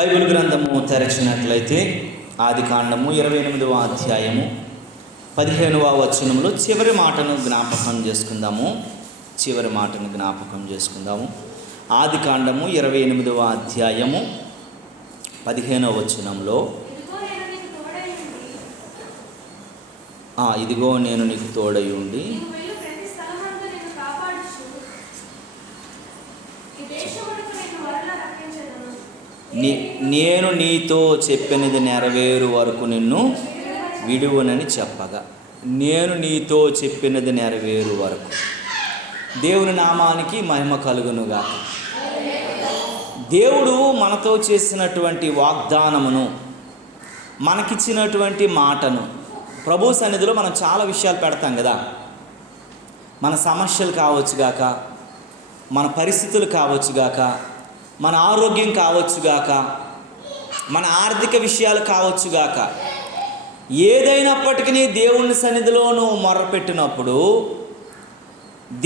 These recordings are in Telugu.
బైబిల్ గ్రంథము తెరచినట్లయితే ఆదికాండము 28వ అధ్యాయము 15వ వచనంలో చివరి మాటను జ్ఞాపకం చేసుకుందాము. ఆదికాండము 28వ అధ్యాయము 15వ వచనంలో, ఇదిగో నేను నీకు తోడై ఉండి నేను నీతో చెప్పినది నెరవేరు వరకు నిన్ను విడువనని చెప్పగా, నేను నీతో చెప్పినది నెరవేరు వరకు. దేవుని నామానికి మహిమ కలుగునుగా. దేవుడు మనతో చేసినటువంటి వాగ్దానమును, మనకిచ్చినటువంటి మాటను ప్రభు సన్నిధిలో మనం చాలా విషయాలు పెడతాం కదా. మన సమస్యలు కావచ్చుగాక, మన పరిస్థితులు కావచ్చుగాక, మన ఆరోగ్యం కావచ్చుగాక, మన ఆర్థిక విషయాలు కావచ్చుగాక, ఏదైనప్పటికీ దేవుని సన్నిధిలో నువ్వు మొర్రపెట్టినప్పుడు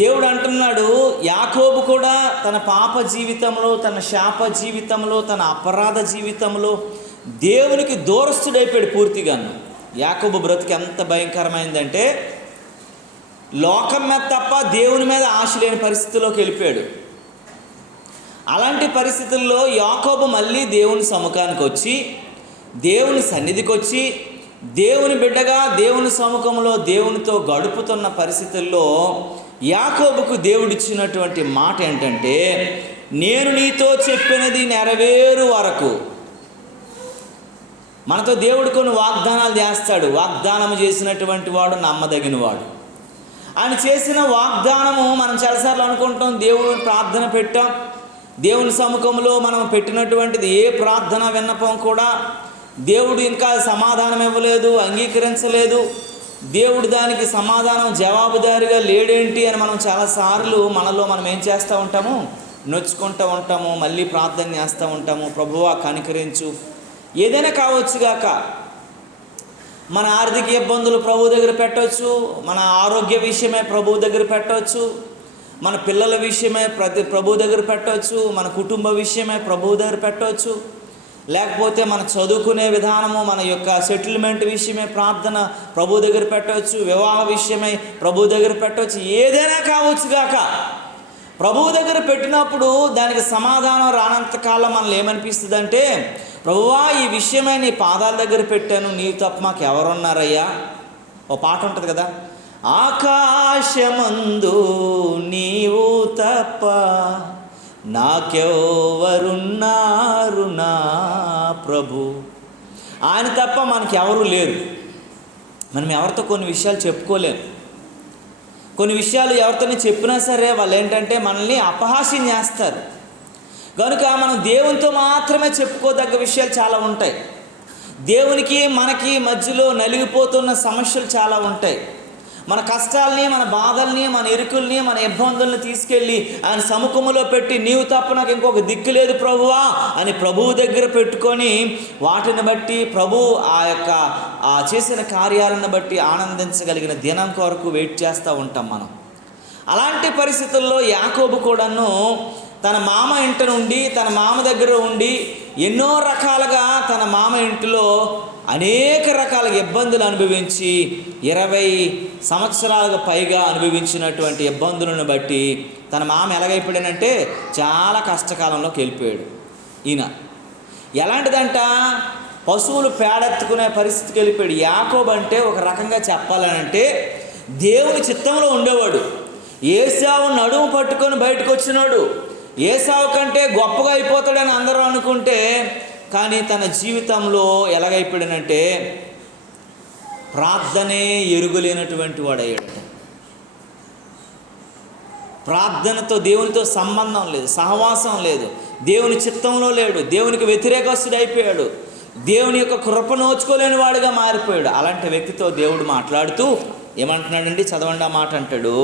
దేవుడు అంటున్నాడు, యాకోబు కూడా తన పాప జీవితంలో, తన శాప జీవితంలో, తన అపరాధ జీవితంలో దేవునికి దూరస్తుడైపోయాడు పూర్తిగాను. యాకోబు బ్రతుకు ఎంత భయంకరమైందంటే, లోకం మీద తప్ప దేవుని మీద ఆశ లేని పరిస్థితిలోకి వెళ్ళిపోయాడు. అలాంటి పరిస్థితుల్లో యాకోబు మళ్ళీ దేవుని సముఖానికి వచ్చి, దేవుని సన్నిధికి వచ్చి, దేవుని బిడ్డగా దేవుని సముఖంలో దేవునితో గడుపుతున్న పరిస్థితుల్లో యాకోబుకు దేవుడిచ్చినటువంటి మాట ఏంటంటే, నేను నీతో చెప్పినది నెరవేరు వరకు. మనతో దేవుడు కొన్ని వాగ్దానాలు చేస్తాడు. వాగ్దానము చేసినటువంటి వాడు నమ్మదగిన వాడు. ఆయన చేసిన వాగ్దానము మనం చాలాసార్లు అనుకుంటాం, దేవుడు ప్రార్థన పెట్టాం, దేవుని సముఖంలో మనం పెట్టినటువంటిది ఏ ప్రార్థన విన్నపం కూడా దేవుడు ఇంకా సమాధానం ఇవ్వలేదు, అంగీకరించలేదు, దేవుడు దానికి సమాధానం జవాబుదారిగా లేడేంటి అని మనం చాలాసార్లు మనలో మనం ఏం చేస్తూ ఉంటాము, నొచ్చుకుంటూ ఉంటాము, మళ్ళీ ప్రార్థన చేస్తూ ఉంటాము, ప్రభువా కనికరించు. ఏదైనా కావచ్చుగాక, మన ఆర్థిక ఇబ్బందులు ప్రభు దగ్గర పెట్టవచ్చు, మన ఆరోగ్య విషయమే ప్రభు దగ్గర పెట్టవచ్చు, మన పిల్లల విషయమే ప్రభు దగ్గర పెట్టవచ్చు, మన కుటుంబ విషయమే ప్రభు దగ్గర పెట్టవచ్చు, లేకపోతే మన చదువుకునే విధానము, మన యొక్క సెటిల్మెంట్ విషయమే ప్రార్థన ప్రభు దగ్గర పెట్టవచ్చు, వివాహ విషయమై ప్రభు దగ్గర పెట్టవచ్చు, ఏదైనా కావచ్చుగాక. ప్రభు దగ్గర పెట్టినప్పుడు దానికి సమాధానం రానంతకాలం మనల్ని ఏమనిపిస్తుంది అంటే, ప్రభువా ఈ విషయమై నీ పాదాల దగ్గర పెట్టాను, నీ తప్ప మాకు ఎవరున్నారయ్యా. ఓ పాట ఉంటుంది కదా, ఆకాశమందు నీవు తప్ప నాకెవరున్నారు నా ప్రభు. ఆయన తప్ప మనకెవరు లేరు. మనం ఎవరితో కొన్ని విషయాలు చెప్పుకోలేము. కొన్ని విషయాలు ఎవరితోనే చెప్పినా సరే వాళ్ళు ఏంటంటే మనల్ని అపహాస్యం చేస్తారు. కనుక మనం దేవునితో మాత్రమే చెప్పుకోదగ్గ విషయాలు చాలా ఉంటాయి. దేవునికి మనకి మధ్యలో నలిగిపోతున్న సమస్యలు చాలా ఉంటాయి. మన కష్టాలని, మన బాధల్ని, మన ఇరుకుల్ని, మన ఇబ్బందుల్ని తీసుకెళ్ళి ఆయన సముఖంలో పెట్టి, నీవు తప్ప నాకు ఇంకొక దిక్కు లేదు ప్రభువా అని ప్రభువు దగ్గర పెట్టుకొని, వాటిని బట్టి ప్రభు ఆ చేసిన కార్యాలను బట్టి ఆనందించగలిగిన దినం కొరకు వెయిట్ చేస్తూ ఉంటాం మనం. అలాంటి పరిస్థితుల్లో యాకోబు కూడాను తన మామ ఇంట నుండి, తన మామ దగ్గర ఉండి ఎన్నో రకాలుగా తన మామ ఇంటిలో అనేక రకాల ఇబ్బందులు అనుభవించి 20 సంవత్సరాలకు పైగా అనుభవించినటువంటి ఇబ్బందులను బట్టి తన మామ ఎలాగైపోయాడంటే చాలా కష్టకాలంలోకి వెళ్ళిపోయాడు. ఈయన ఎలాంటిదంట, పశువులు పేడెత్తుకునే పరిస్థితికి వెళ్ళిపోయాడు. యాకోబు అంటే ఒక రకంగా చెప్పాలనంటే దేవుని చిత్తంలో ఉండేవాడు. ఏశావు నడుము పట్టుకొని బయటకు వచ్చినాడు. ఏశావు కంటే గొప్పగా అయిపోతాడని అందరూ అనుకుంటే, కానీ తన జీవితంలో ఎలాగైపోయాడనంటే ప్రార్థనే ఎరుగలేనటువంటి వాడయ్యాడు. ప్రార్థనతో దేవునితో సంబంధం లేదు, సహవాసం లేదు, దేవుని చిత్తంలో లేడు, దేవునికి వ్యతిరేకస్తుడు అయిపోయాడు, దేవుని యొక్క కృప నోచుకోలేని వాడుగా మారిపోయాడు. అలాంటి వ్యక్తితో దేవుడు మాట్లాడుతూ ఏమంటున్నాడండి, చదవండి ఆ మాట. అంటాడు,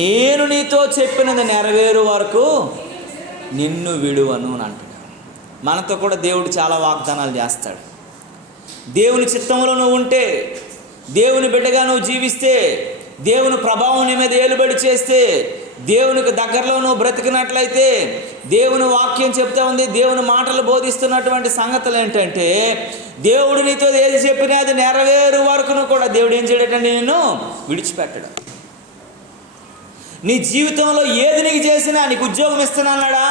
నేను నీతో చెప్పినది నెరవేరు వరకు నిన్ను విడువను అని అంటాడు. మనతో కూడా దేవుడు చాలా వాగ్దానాలు చేస్తాడు. దేవుని చిత్తంలో నువ్వు ఉంటే, దేవుని బిడ్డగా నువ్వు జీవిస్తే, దేవుని ప్రభావం నీ మీద ఏలుబడి చేస్తే, దేవునికి దగ్గరలో నువ్వు బ్రతికినట్లయితే, దేవుని వాక్యం చెప్తా ఉంది, దేవుని మాటలు బోధిస్తున్నటువంటి సంగతులు ఏంటంటే, దేవుడు నీతో ఏది చెప్పినా అది నెరవేరు వరకును కూడా దేవుడు ఏం చేయడటండి, నిన్ను విడిచిపెట్టడు. నీ జీవితంలో ఏది నీకు చేసినా, నీకు ఉద్యోగం ఇస్తానన్నాడా,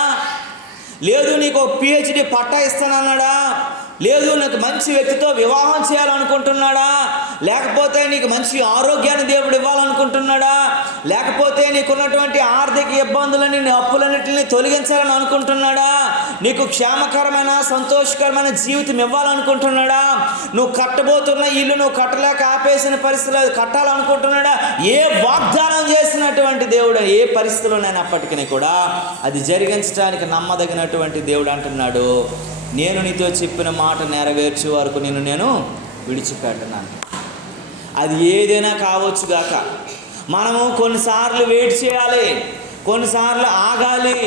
లేదు నీకు PhD పట్టా ఇస్తానన్నాడా, లేదు నీకు మంచి వ్యక్తితో వివాహం చేయాలనుకుంటున్నాడా, లేకపోతే నీకు మంచి ఆరోగ్యాన్ని దేవుడు ఇవ్వాలనుకుంటున్నాడా, లేకపోతే నీకున్నటువంటి ఆర్థిక ఇబ్బందులని, నీ అప్పులన్నింటినీ తొలగించాలని అనుకుంటున్నాడా, నీకు క్షేమకరమైన సంతోషకరమైన జీవితం ఇవ్వాలనుకుంటున్నాడా, నువ్వు కట్టబోతున్న ఇల్లు నువ్వు కట్టలేక ఆపేసిన పరిస్థితులు కట్టాలనుకుంటున్నాడా, ఏ వాగ్దానం చేసినటువంటి దేవుడు ఏ పరిస్థితుల్లోనైనప్పటికీ కూడా అది జరిగించడానికి నమ్మదగినటువంటి దేవుడు అంటున్నాడు, నేను నీతో చెప్పిన మాట నెరవేర్చే వరకు నేను విడిచిపెట్టను. అది ఏదైనా కావచ్చు గాక. మనము కొన్నిసార్లు వెయిట్ చేయాలి, కొన్నిసార్లు ఆగాలి,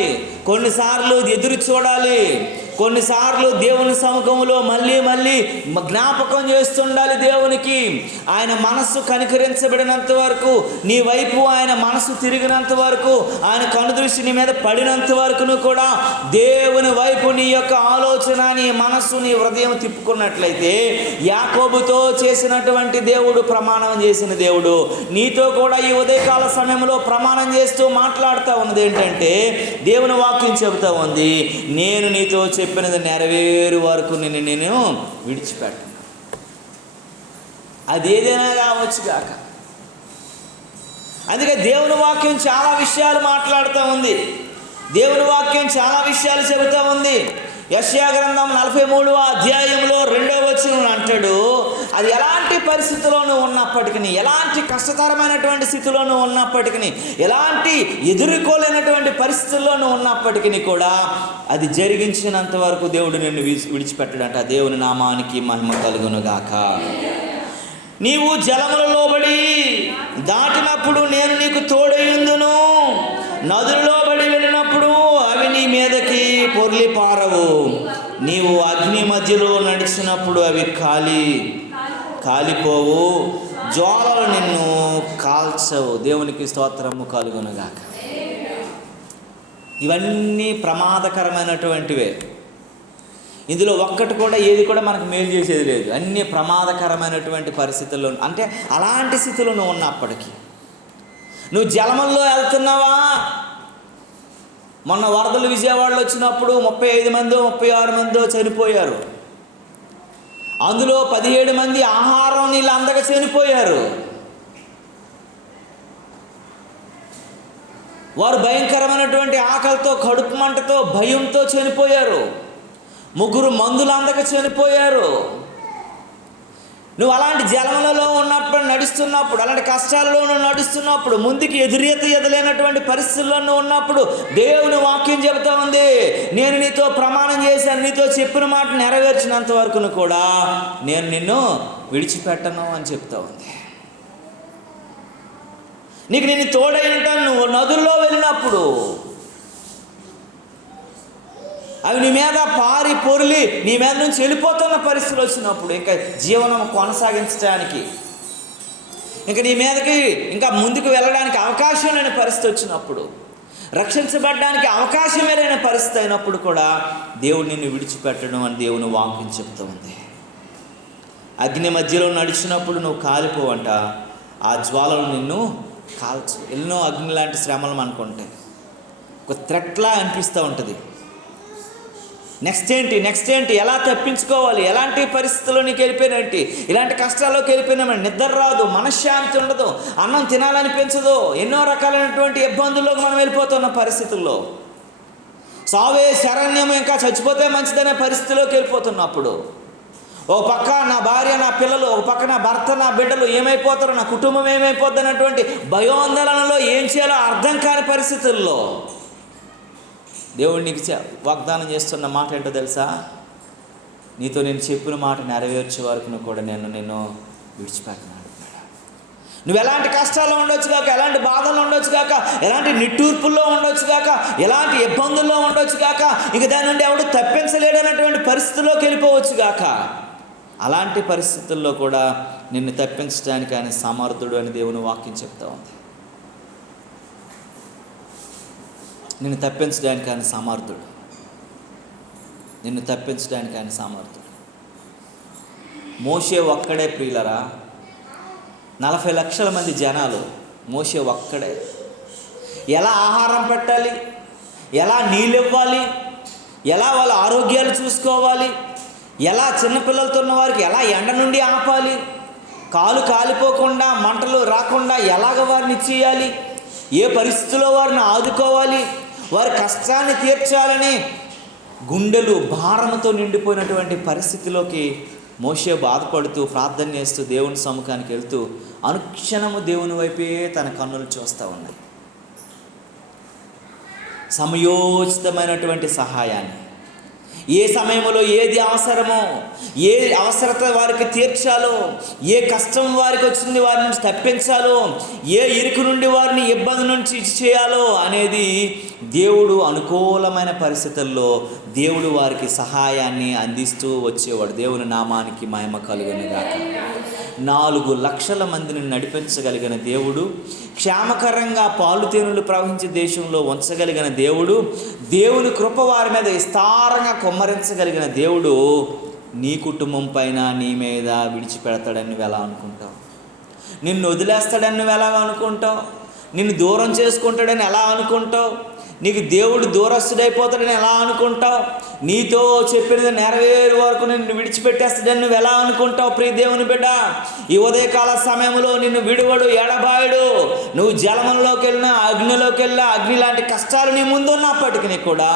కొన్నిసార్లు ఎదురు చూడాలి, కొన్నిసార్లు దేవుని సముఖంలో మళ్ళీ మళ్ళీ జ్ఞాపకం చేస్తుండాలి దేవునికి. ఆయన మనస్సు కనికరించబడినంత వరకు, నీ వైపు ఆయన మనస్సు తిరిగినంత వరకు, ఆయన కనుదృష్టి నీ మీద పడినంత వరకును కూడా దేవుని వైపు నీ యొక్క ఆలోచన, నీ మనస్సు, నీ హృదయం తిప్పుకున్నట్లయితే, యాకోబుతో చేసినటువంటి దేవుడు, ప్రమాణం చేసిన దేవుడు నీతో కూడా ఈ ఉదయకాల సమయంలో ప్రమాణం చేస్తూ మాట్లాడుతూ ఉన్నది ఏంటంటే, దేవుని వాక్యం చెబుతూ ఉంది, నేను నీతో చెప్పినది నెరవేరు వరకు నేను విడిచిపెట్టను. అది ఏదైనా కావచ్చు గాక. అందుకే దేవుని వాక్యం చాలా విషయాలు మాట్లాడుతూ ఉంది, దేవుని వాక్యం చాలా విషయాలు చెబుతూ ఉంది. యెషయా గ్రంథం 43వ అధ్యాయంలో 2వ వచనం అంటాడు, అది ఎలాంటి పరిస్థితుల్లోనూ ఉన్నప్పటికీ, ఎలాంటి కష్టతరమైనటువంటి స్థితిలోనూ ఉన్నప్పటికీ, ఎలాంటి ఎదుర్కోలేనటువంటి పరిస్థితుల్లోనూ ఉన్నప్పటికీ కూడా అది జరిగించినంత వరకు దేవుడు నిన్ను విడిచిపెట్టడంట. దేవుని నామానికి మహిమ కలుగునుగాక. నీవు జలములలో బడి దాటినప్పుడు నేను నీకు తోడయుందును, నదులలో బడి వెళ్ళినప్పుడు అవి నీ మీదకి పొర్లి పారవు, నీవు అగ్ని మధ్యలో నడిచినప్పుడు అవి కాలిపోవు, జ్వాలలు నిన్ను కాల్చవు. దేవునికి స్తోత్రము కలుగునుగాక. ఇవన్నీ ప్రమాదకరమైనటువంటివే. ఇందులో ఒక్కటి కూడా ఏది కూడా మనకు మేలు చేసేది లేదు. అన్నీ ప్రమాదకరమైనటువంటి పరిస్థితుల్లో, అంటే అలాంటి స్థితిలో నువ్వు ఉన్నప్పటికీ, నువ్వు జలముల్లో వెళ్తున్నావా? మొన్న వరదలు విజయవాడలో వచ్చినప్పుడు 35 మందో 36 మందో చనిపోయారు. అందులో 17 మంది ఆహారం నీళ్ళు అందక చనిపోయారు. వారు భయంకరమైనటువంటి ఆకలితో, కడుపు మంటతో, భయంతో చనిపోయారు. 3 మందులు అందక చనిపోయారు. నువ్వు అలాంటి జలములలో ఉన్నప్పుడు, నడుస్తున్నప్పుడు, అలాంటి కష్టాలలో నడుస్తున్నప్పుడు, ముందుకు ఎదలేనటువంటి పరిస్థితుల్లో ఉన్నప్పుడు దేవుని వాక్యం చెబుతా ఉంది, నేను నీతో ప్రమాణం చేశాను, నీతో చెప్పిన మాట నెరవేర్చినంత వరకును కూడా నేను నిన్ను విడిచిపెట్టను అని చెప్తా ఉంది. నీకు నేను తోడై ఉంటాను. నువ్వు నదుల్లో వెళ్ళినప్పుడు అవి నీ మీద పారి పొర్లి నీ మీద నుంచి వెళ్ళిపోతున్న పరిస్థితులు వచ్చినప్పుడు, ఇంకా జీవనం కొనసాగించడానికి, ఇంకా నీ మీదకి ఇంకా ముందుకు వెళ్ళడానికి అవకాశం లేని పరిస్థితి వచ్చినప్పుడు, రక్షించబడడానికి అవకాశమే లేని పరిస్థితి అయినప్పుడు కూడా దేవుడు నిన్ను విడిచిపెట్టడం అని దేవుని వాక్యం చెప్తూ ఉంది. అగ్ని మధ్యలో నడిచినప్పుడు నువ్వు కాలిపోవంట, ఆ జ్వాలలు నిన్ను కాల్చు. ఎన్నో అగ్ని లాంటి శ్రమలు అనుకుంటాయి, ఒక థ్రెట్లా అనిపిస్తూ ఉంటుంది. నెక్స్ట్ ఏంటి, ఎలా తప్పించుకోవాలి, ఎలాంటి పరిస్థితుల్లో నీకు వెళ్ళిపోయినట్టు, ఇలాంటి కష్టాల్లోకి వెళ్ళిపోయినామని నిద్ర రాదు, మనశ్శాంతి ఉండదు, అన్నం తినాలనిపించదు, ఎన్నో రకాలైనటువంటి ఇబ్బందుల్లోకి మనం వెళ్ళిపోతున్న పరిస్థితుల్లో, సావే శరణ్యం, ఇంకా చచ్చిపోతే మంచిదనే పరిస్థితిలోకి వెళ్ళిపోతున్నప్పుడు, ఒక పక్క నా భార్య, నా పిల్లలు, ఒక పక్క నా భర్త, నా బిడ్డలు ఏమైపోతారో, నా కుటుంబం ఏమైపోద్ది అన్నటువంటి భయోందోళనలో ఏం చేయాలో అర్థం కాని పరిస్థితుల్లో దేవుడు నీకు వాగ్దానం చేస్తున్న మాట ఏంటో తెలుసా? నీతో నేను చెప్పిన మాట నెరవేర్చే వరకు కూడా నిన్ను విడిచిపెట్టినాడు. నువ్వు ఎలాంటి కష్టాల్లో ఉండొచ్చు కాక, ఎలాంటి బాధల్లో ఉండొచ్చు కాక, ఎలాంటి నిట్టూర్పుల్లో ఉండొచ్చు కాక, ఎలాంటి ఇబ్బందుల్లో ఉండొచ్చు కాక, ఇక దాని నుండి ఎవడు తప్పించలేడన్నటువంటి పరిస్థితుల్లోకి వెళ్ళిపోవచ్చు కాక, అలాంటి పరిస్థితుల్లో కూడా నిన్ను తప్పించడానికి ఆయన సమర్థుడు అని దేవుని వాక్యం చెప్తా ఉంది. నిన్ను తప్పించడానికి ఆయన సమర్థుడు. నిన్ను తప్పించడానికి ఆయన సమర్థుడు. మోషే ఒక్కడే ప్రియులరా, 40 లక్షల మంది జనాలు, మోషే ఒక్కడే. ఎలా ఆహారం పెట్టాలి, ఎలా నీళ్ళు ఇవ్వాలి, ఎలా వాళ్ళ ఆరోగ్యాలు చూసుకోవాలి, ఎలా చిన్నపిల్లలతో ఉన్న వారికి ఎలా ఎండ నుండి ఆపాలి, కాలు కాలిపోకుండా మంటలు రాకుండా ఎలాగ వారిని చేయాలి, ఏ పరిస్థితుల్లో వారిని ఆదుకోవాలి, వారి కష్టాన్ని తీర్చాలని గుండెలు భారంతో నిండిపోయినటువంటి పరిస్థితిలోకి మోషే బాధపడుతూ ప్రార్థన చేస్తూ దేవుని సముఖానికి వెళ్తూ అనుక్షణము దేవుని వైపే తన కన్నులు చూస్తూ ఉన్నాయి. సమయోచితమైనటువంటి సహాయాన్ని, ఏ సమయంలో ఏది అవసరమో, ఏ అవసరత వారికి తీర్చాలో, ఏ కష్టం వారికి వచ్చింది వారి నుంచి తప్పించాలో, ఏ ఇరుకు నుండి వారిని ఇబ్బంది నుంచి చేయాలో అనేది దేవుడు అనుకూలమైన పరిస్థితుల్లో దేవుడు వారికి సహాయాన్ని అందిస్తూ వచ్చేవాడు. దేవుని నామానికి మహిమ కలుగును గాక. 4 లక్షల మందిని నడిపించగలిగిన దేవుడు, క్షేమకరంగా పాలుతేనులు ప్రవహించే దేశంలో ఉంచగలిగిన దేవుడు, దేవుని కృప వారి మీద విస్తారంగా కుమ్మరించగలిగిన దేవుడు నీ కుటుంబం పైన నీ మీద విడిచిపెడతాడని నువ్వు ఎలా అనుకుంటావు? నిన్ను వదిలేస్తాడని నువ్వు ఎలా అనుకుంటావు? నిన్ను దూరం చేసుకుంటాడని ఎలా అనుకుంటావు? నీకు దేవుడు దూరస్తుడైపోతాడని ఎలా అనుకుంటావు? నీతో చెప్పినది నెరవేరు వరకు నిన్ను విడిచిపెట్టేస్తాడని నువ్వు ఎలా అనుకుంటావు? ప్రియ దేవుని బిడ్డ, ఈ ఉదయకాల సమయంలో నిన్ను విడువడు, ఎడబాయడు. నువ్వు జలములోకి వెళ్ళినా, అగ్నిలోకి వెళ్ళినా, అగ్ని లాంటి కష్టాలు నీ ముందు ఉన్నప్పటికీ కూడా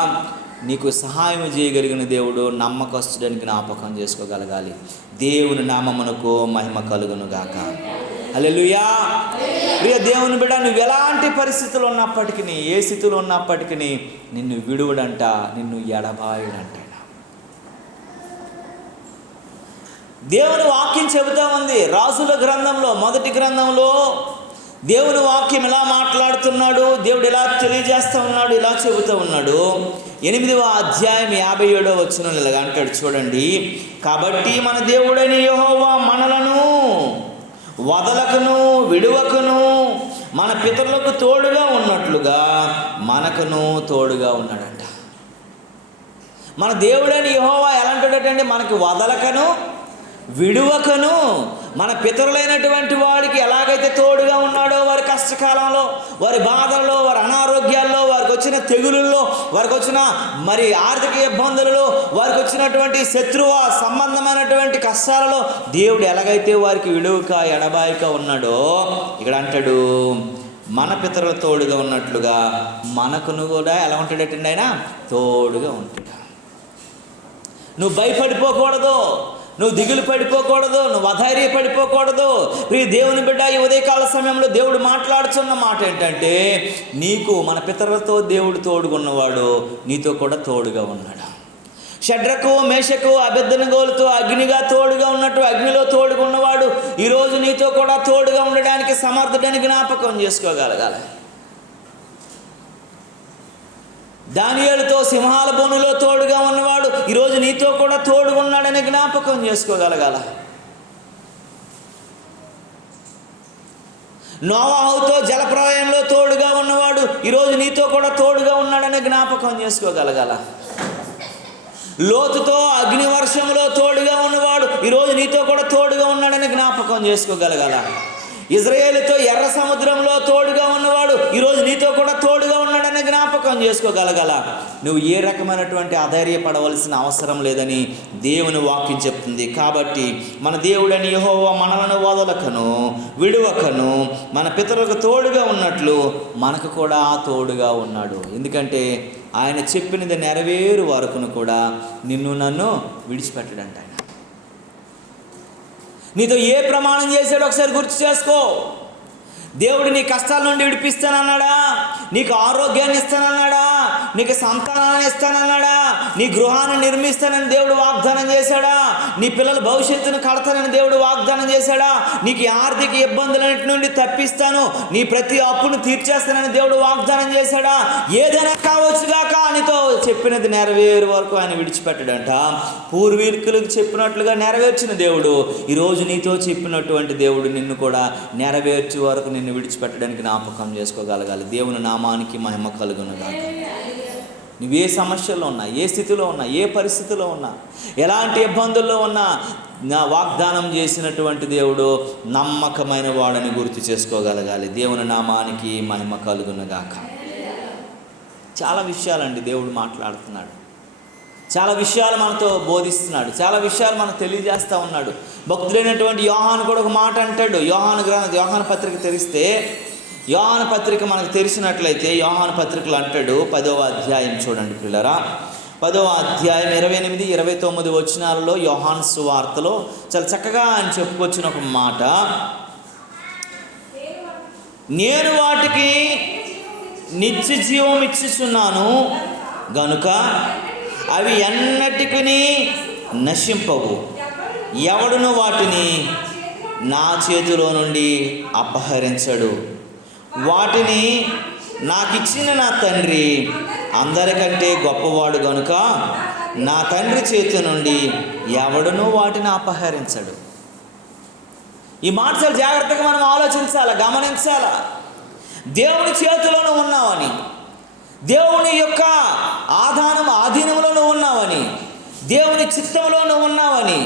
నీకు సహాయం చేయగలిగిన దేవుడు నమ్మకస్తుడని జ్ఞాపకం చేసుకోగలగాలి. దేవుని నామమునకు మహిమ కలుగును గాక. హల్లెలూయా. ప్రియ దేవుని బిడ్డ, నువ్వు ఎలాంటి పరిస్థితులు ఉన్నప్పటికీ, ఏ స్థితిలో ఉన్నప్పటికీ నిన్ను విడువడంట, నిన్ను ఎడబాయుడంట. దేవుని వాక్యం చెబుతా ఉంది. రాజుల గ్రంథంలో, మొదటి గ్రంథంలో దేవుని వాక్యం ఎలా మాట్లాడుతున్నాడు, దేవుడు ఎలా తెలియజేస్తూ ఉన్నాడు, ఇలా చెబుతూ ఉన్నాడు. 8వ అధ్యాయం 57వ వచనం ఇలాగ అంటాడు, చూడండి. కాబట్టి మన దేవుడైన యెహోవా మనలను వదలకును విడువకును మన పితరులకు తోడుగా ఉన్నట్లుగా మనకును తోడుగా ఉన్నాడంట. మన దేవుడైన యెహోవా ఎలాంటివాడంటే మనకి వదలకను విడువకను మన పితరులైనటువంటి వాడికి ఎలాగైతే తోడుగా ఉన్నాడో, వారి కష్టకాలంలో, వారి బాధల్లో, వారి అనారోగ్యాల్లో, వారికి వచ్చిన తెగులుల్లో, వారికి వచ్చిన మరి ఆర్థిక ఇబ్బందులలో, వారికి వచ్చినటువంటి శత్రువ సంబంధమైనటువంటి కష్టాలలో దేవుడు ఎలాగైతే వారికి విడువక ఎడబాయిక ఉన్నాడో, ఇక్కడ అంటాడు మన పితరుల తోడుగా ఉన్నట్లుగా మనకును కూడా ఎలా ఉంటాడటండి, ఆయన తోడుగా ఉంటాడు. నువ్వు భయపడిపోకూడదు, నువ్వు దిగులు పడిపోకూడదు, నువ్వు అధైర్యపడిపోకూడదు. ప్రియ దేవుని బిడ్డ, ఈ ఉదయకాల సమయంలో దేవుడు మాట్లాడుతున్న మాట ఏంటంటే, నీకు మన పితరులతో దేవుడు తోడుగున్నవాడు నీతో కూడా తోడుగా ఉన్నాడు. షడ్రకు మేషకు అబేద్నెగోలతో అగ్నిగా తోడుగా ఉన్నట్టు అగ్నిలో తోడుగా ఉన్నవాడు ఈరోజు నీతో కూడా తోడుగా ఉండడానికి సమర్థుడని జ్ఞాపకం చేసుకోగలగాలి. దానియేలుతో సింహాల బోనులో తోడుగా ఉన్నవాడు ఈరోజు నీతో కూడా తోడుగా ఉన్నాడని జ్ఞాపకం చేసుకోగలగాల. నోవాహుతో జలప్రలయంలో తోడుగా ఉన్నవాడు ఈరోజు నీతో కూడా తోడుగా ఉన్నాడని జ్ఞాపకం చేసుకోగలగాల. లోతుతో అగ్ని వర్షంలో తోడుగా ఉన్నవాడు ఈరోజు నీతో కూడా తోడుగా ఉన్నాడని జ్ఞాపకం చేసుకోగలగాల. ఇజ్రాయేలుతో ఎర్ర సముద్రంలో తోడుగా ఉన్నవాడు ఈరోజు నీతో కూడా తోడుగా ఉన్నాడని జ్ఞాపకం చేసుకోగలగాల. నువ్వు ఏ రకమైనటువంటి అధైర్యపడవలసిన అవసరం లేదని దేవుని వాక్యం చెప్తుంది. కాబట్టి మన దేవుడని యెహోవా మనలను వదలకను విడువకను మన పితరులకు తోడుగా ఉన్నట్లు మనకు కూడా తోడుగా ఉన్నాడు. ఎందుకంటే ఆయన చెప్పినది నెరవేరు వరకును కూడా నిన్ను నన్ను విడిచిపెట్టడంట. ఆయన నీతో ఏ ప్రమాణం చేశాడో ఒకసారి గుర్తు చేసుకో. దేవుడు నీ కష్టాల నుండి విడిపిస్తానన్నాడా? నీకు ఆరోగ్యాన్ని ఇస్తానన్నాడా? నీకు సంతానాన్ని ఇస్తానన్నాడా? నీ గృహాన్ని నిర్మిస్తానని దేవుడు వాగ్దానం చేశాడా? నీ పిల్లల భవిష్యత్తును కడతానని దేవుడు వాగ్దానం చేశాడా? నీకు ఆర్థిక ఇబ్బందులన్నిటి నుండి తప్పిస్తాను, నీ ప్రతి అప్పును తీర్చేస్తానని దేవుడు వాగ్దానం చేశాడా? ఏదైనా కావచ్చుగాక, గాక నీతో చెప్పినది నెరవేరు వరకు ఆయన విడిచిపెట్టడంట. పూర్వీకులకు చెప్పినట్లుగా నెరవేర్చిన దేవుడు ఈరోజు నీతో చెప్పినటువంటి దేవుడు నిన్ను కూడా నెరవేర్చే వరకు నిన్ను విడిచిపెట్టడానికి జ్ఞాపకం చేసుకోగలగాలి. దేవుని నామానికి మహిమ కలుగును గాక. నువ్వు ఏ సమస్యల్లో ఉన్నా, ఏ స్థితిలో ఉన్నా, ఏ పరిస్థితిలో ఉన్నా, ఎలాంటి ఇబ్బందుల్లో ఉన్నా, నా వాగ్దానం చేసినటువంటి దేవుడు నమ్మకమైన వాడని గుర్తు చేసుకోగలగాలి. దేవుని నామానికి మహిమ కలుగును గాక. చాలా విషయాలండి దేవుడు మాట్లాడుతున్నాడు. చాలా విషయాలు మనతో బోధిస్తున్నాడు. చాలా విషయాలు మనకు తెలియజేస్తూ ఉన్నాడు. భక్తుడైనటువంటి యోహాను కూడా ఒక మాట అంటాడు. యోహాను పత్రిక తెరిస్తే, యోహాను పత్రిక మనకు తెలిసినట్లయితే యోహాను పత్రికలు అంటాడు, 10వ అధ్యాయం చూడండి పిల్లరా. 10వ అధ్యాయం 28, 29 వచనాలలో యోహాను సువార్తలో చాలా చక్కగా ఆయన చెప్పుకొచ్చిన ఒక మాట, నేను వాటికి నిత్య జీవం ఇచ్చుచున్నాను గనుక అవి ఎన్నటికీ నశింపవు, ఎవడును వాటిని నా చేతిలో నుండి అపహరించడు. వాటిని నాకిచ్చిన నా తండ్రి అందరికంటే గొప్పవాడు గనుక నా తండ్రి చేతి నుండి ఎవడునూ వాటిని అపహరించడు. ఈ మాట చాలా జాగ్రత్తగా మనం ఆలోచించాలా, గమనించాలా. దేవుని చేతిలోనూ ఉన్నావని, దేవుని యొక్క ఆధీనంలోనూ ఉన్నావని, దేవుని చిత్తంలోనూ ఉన్నావని,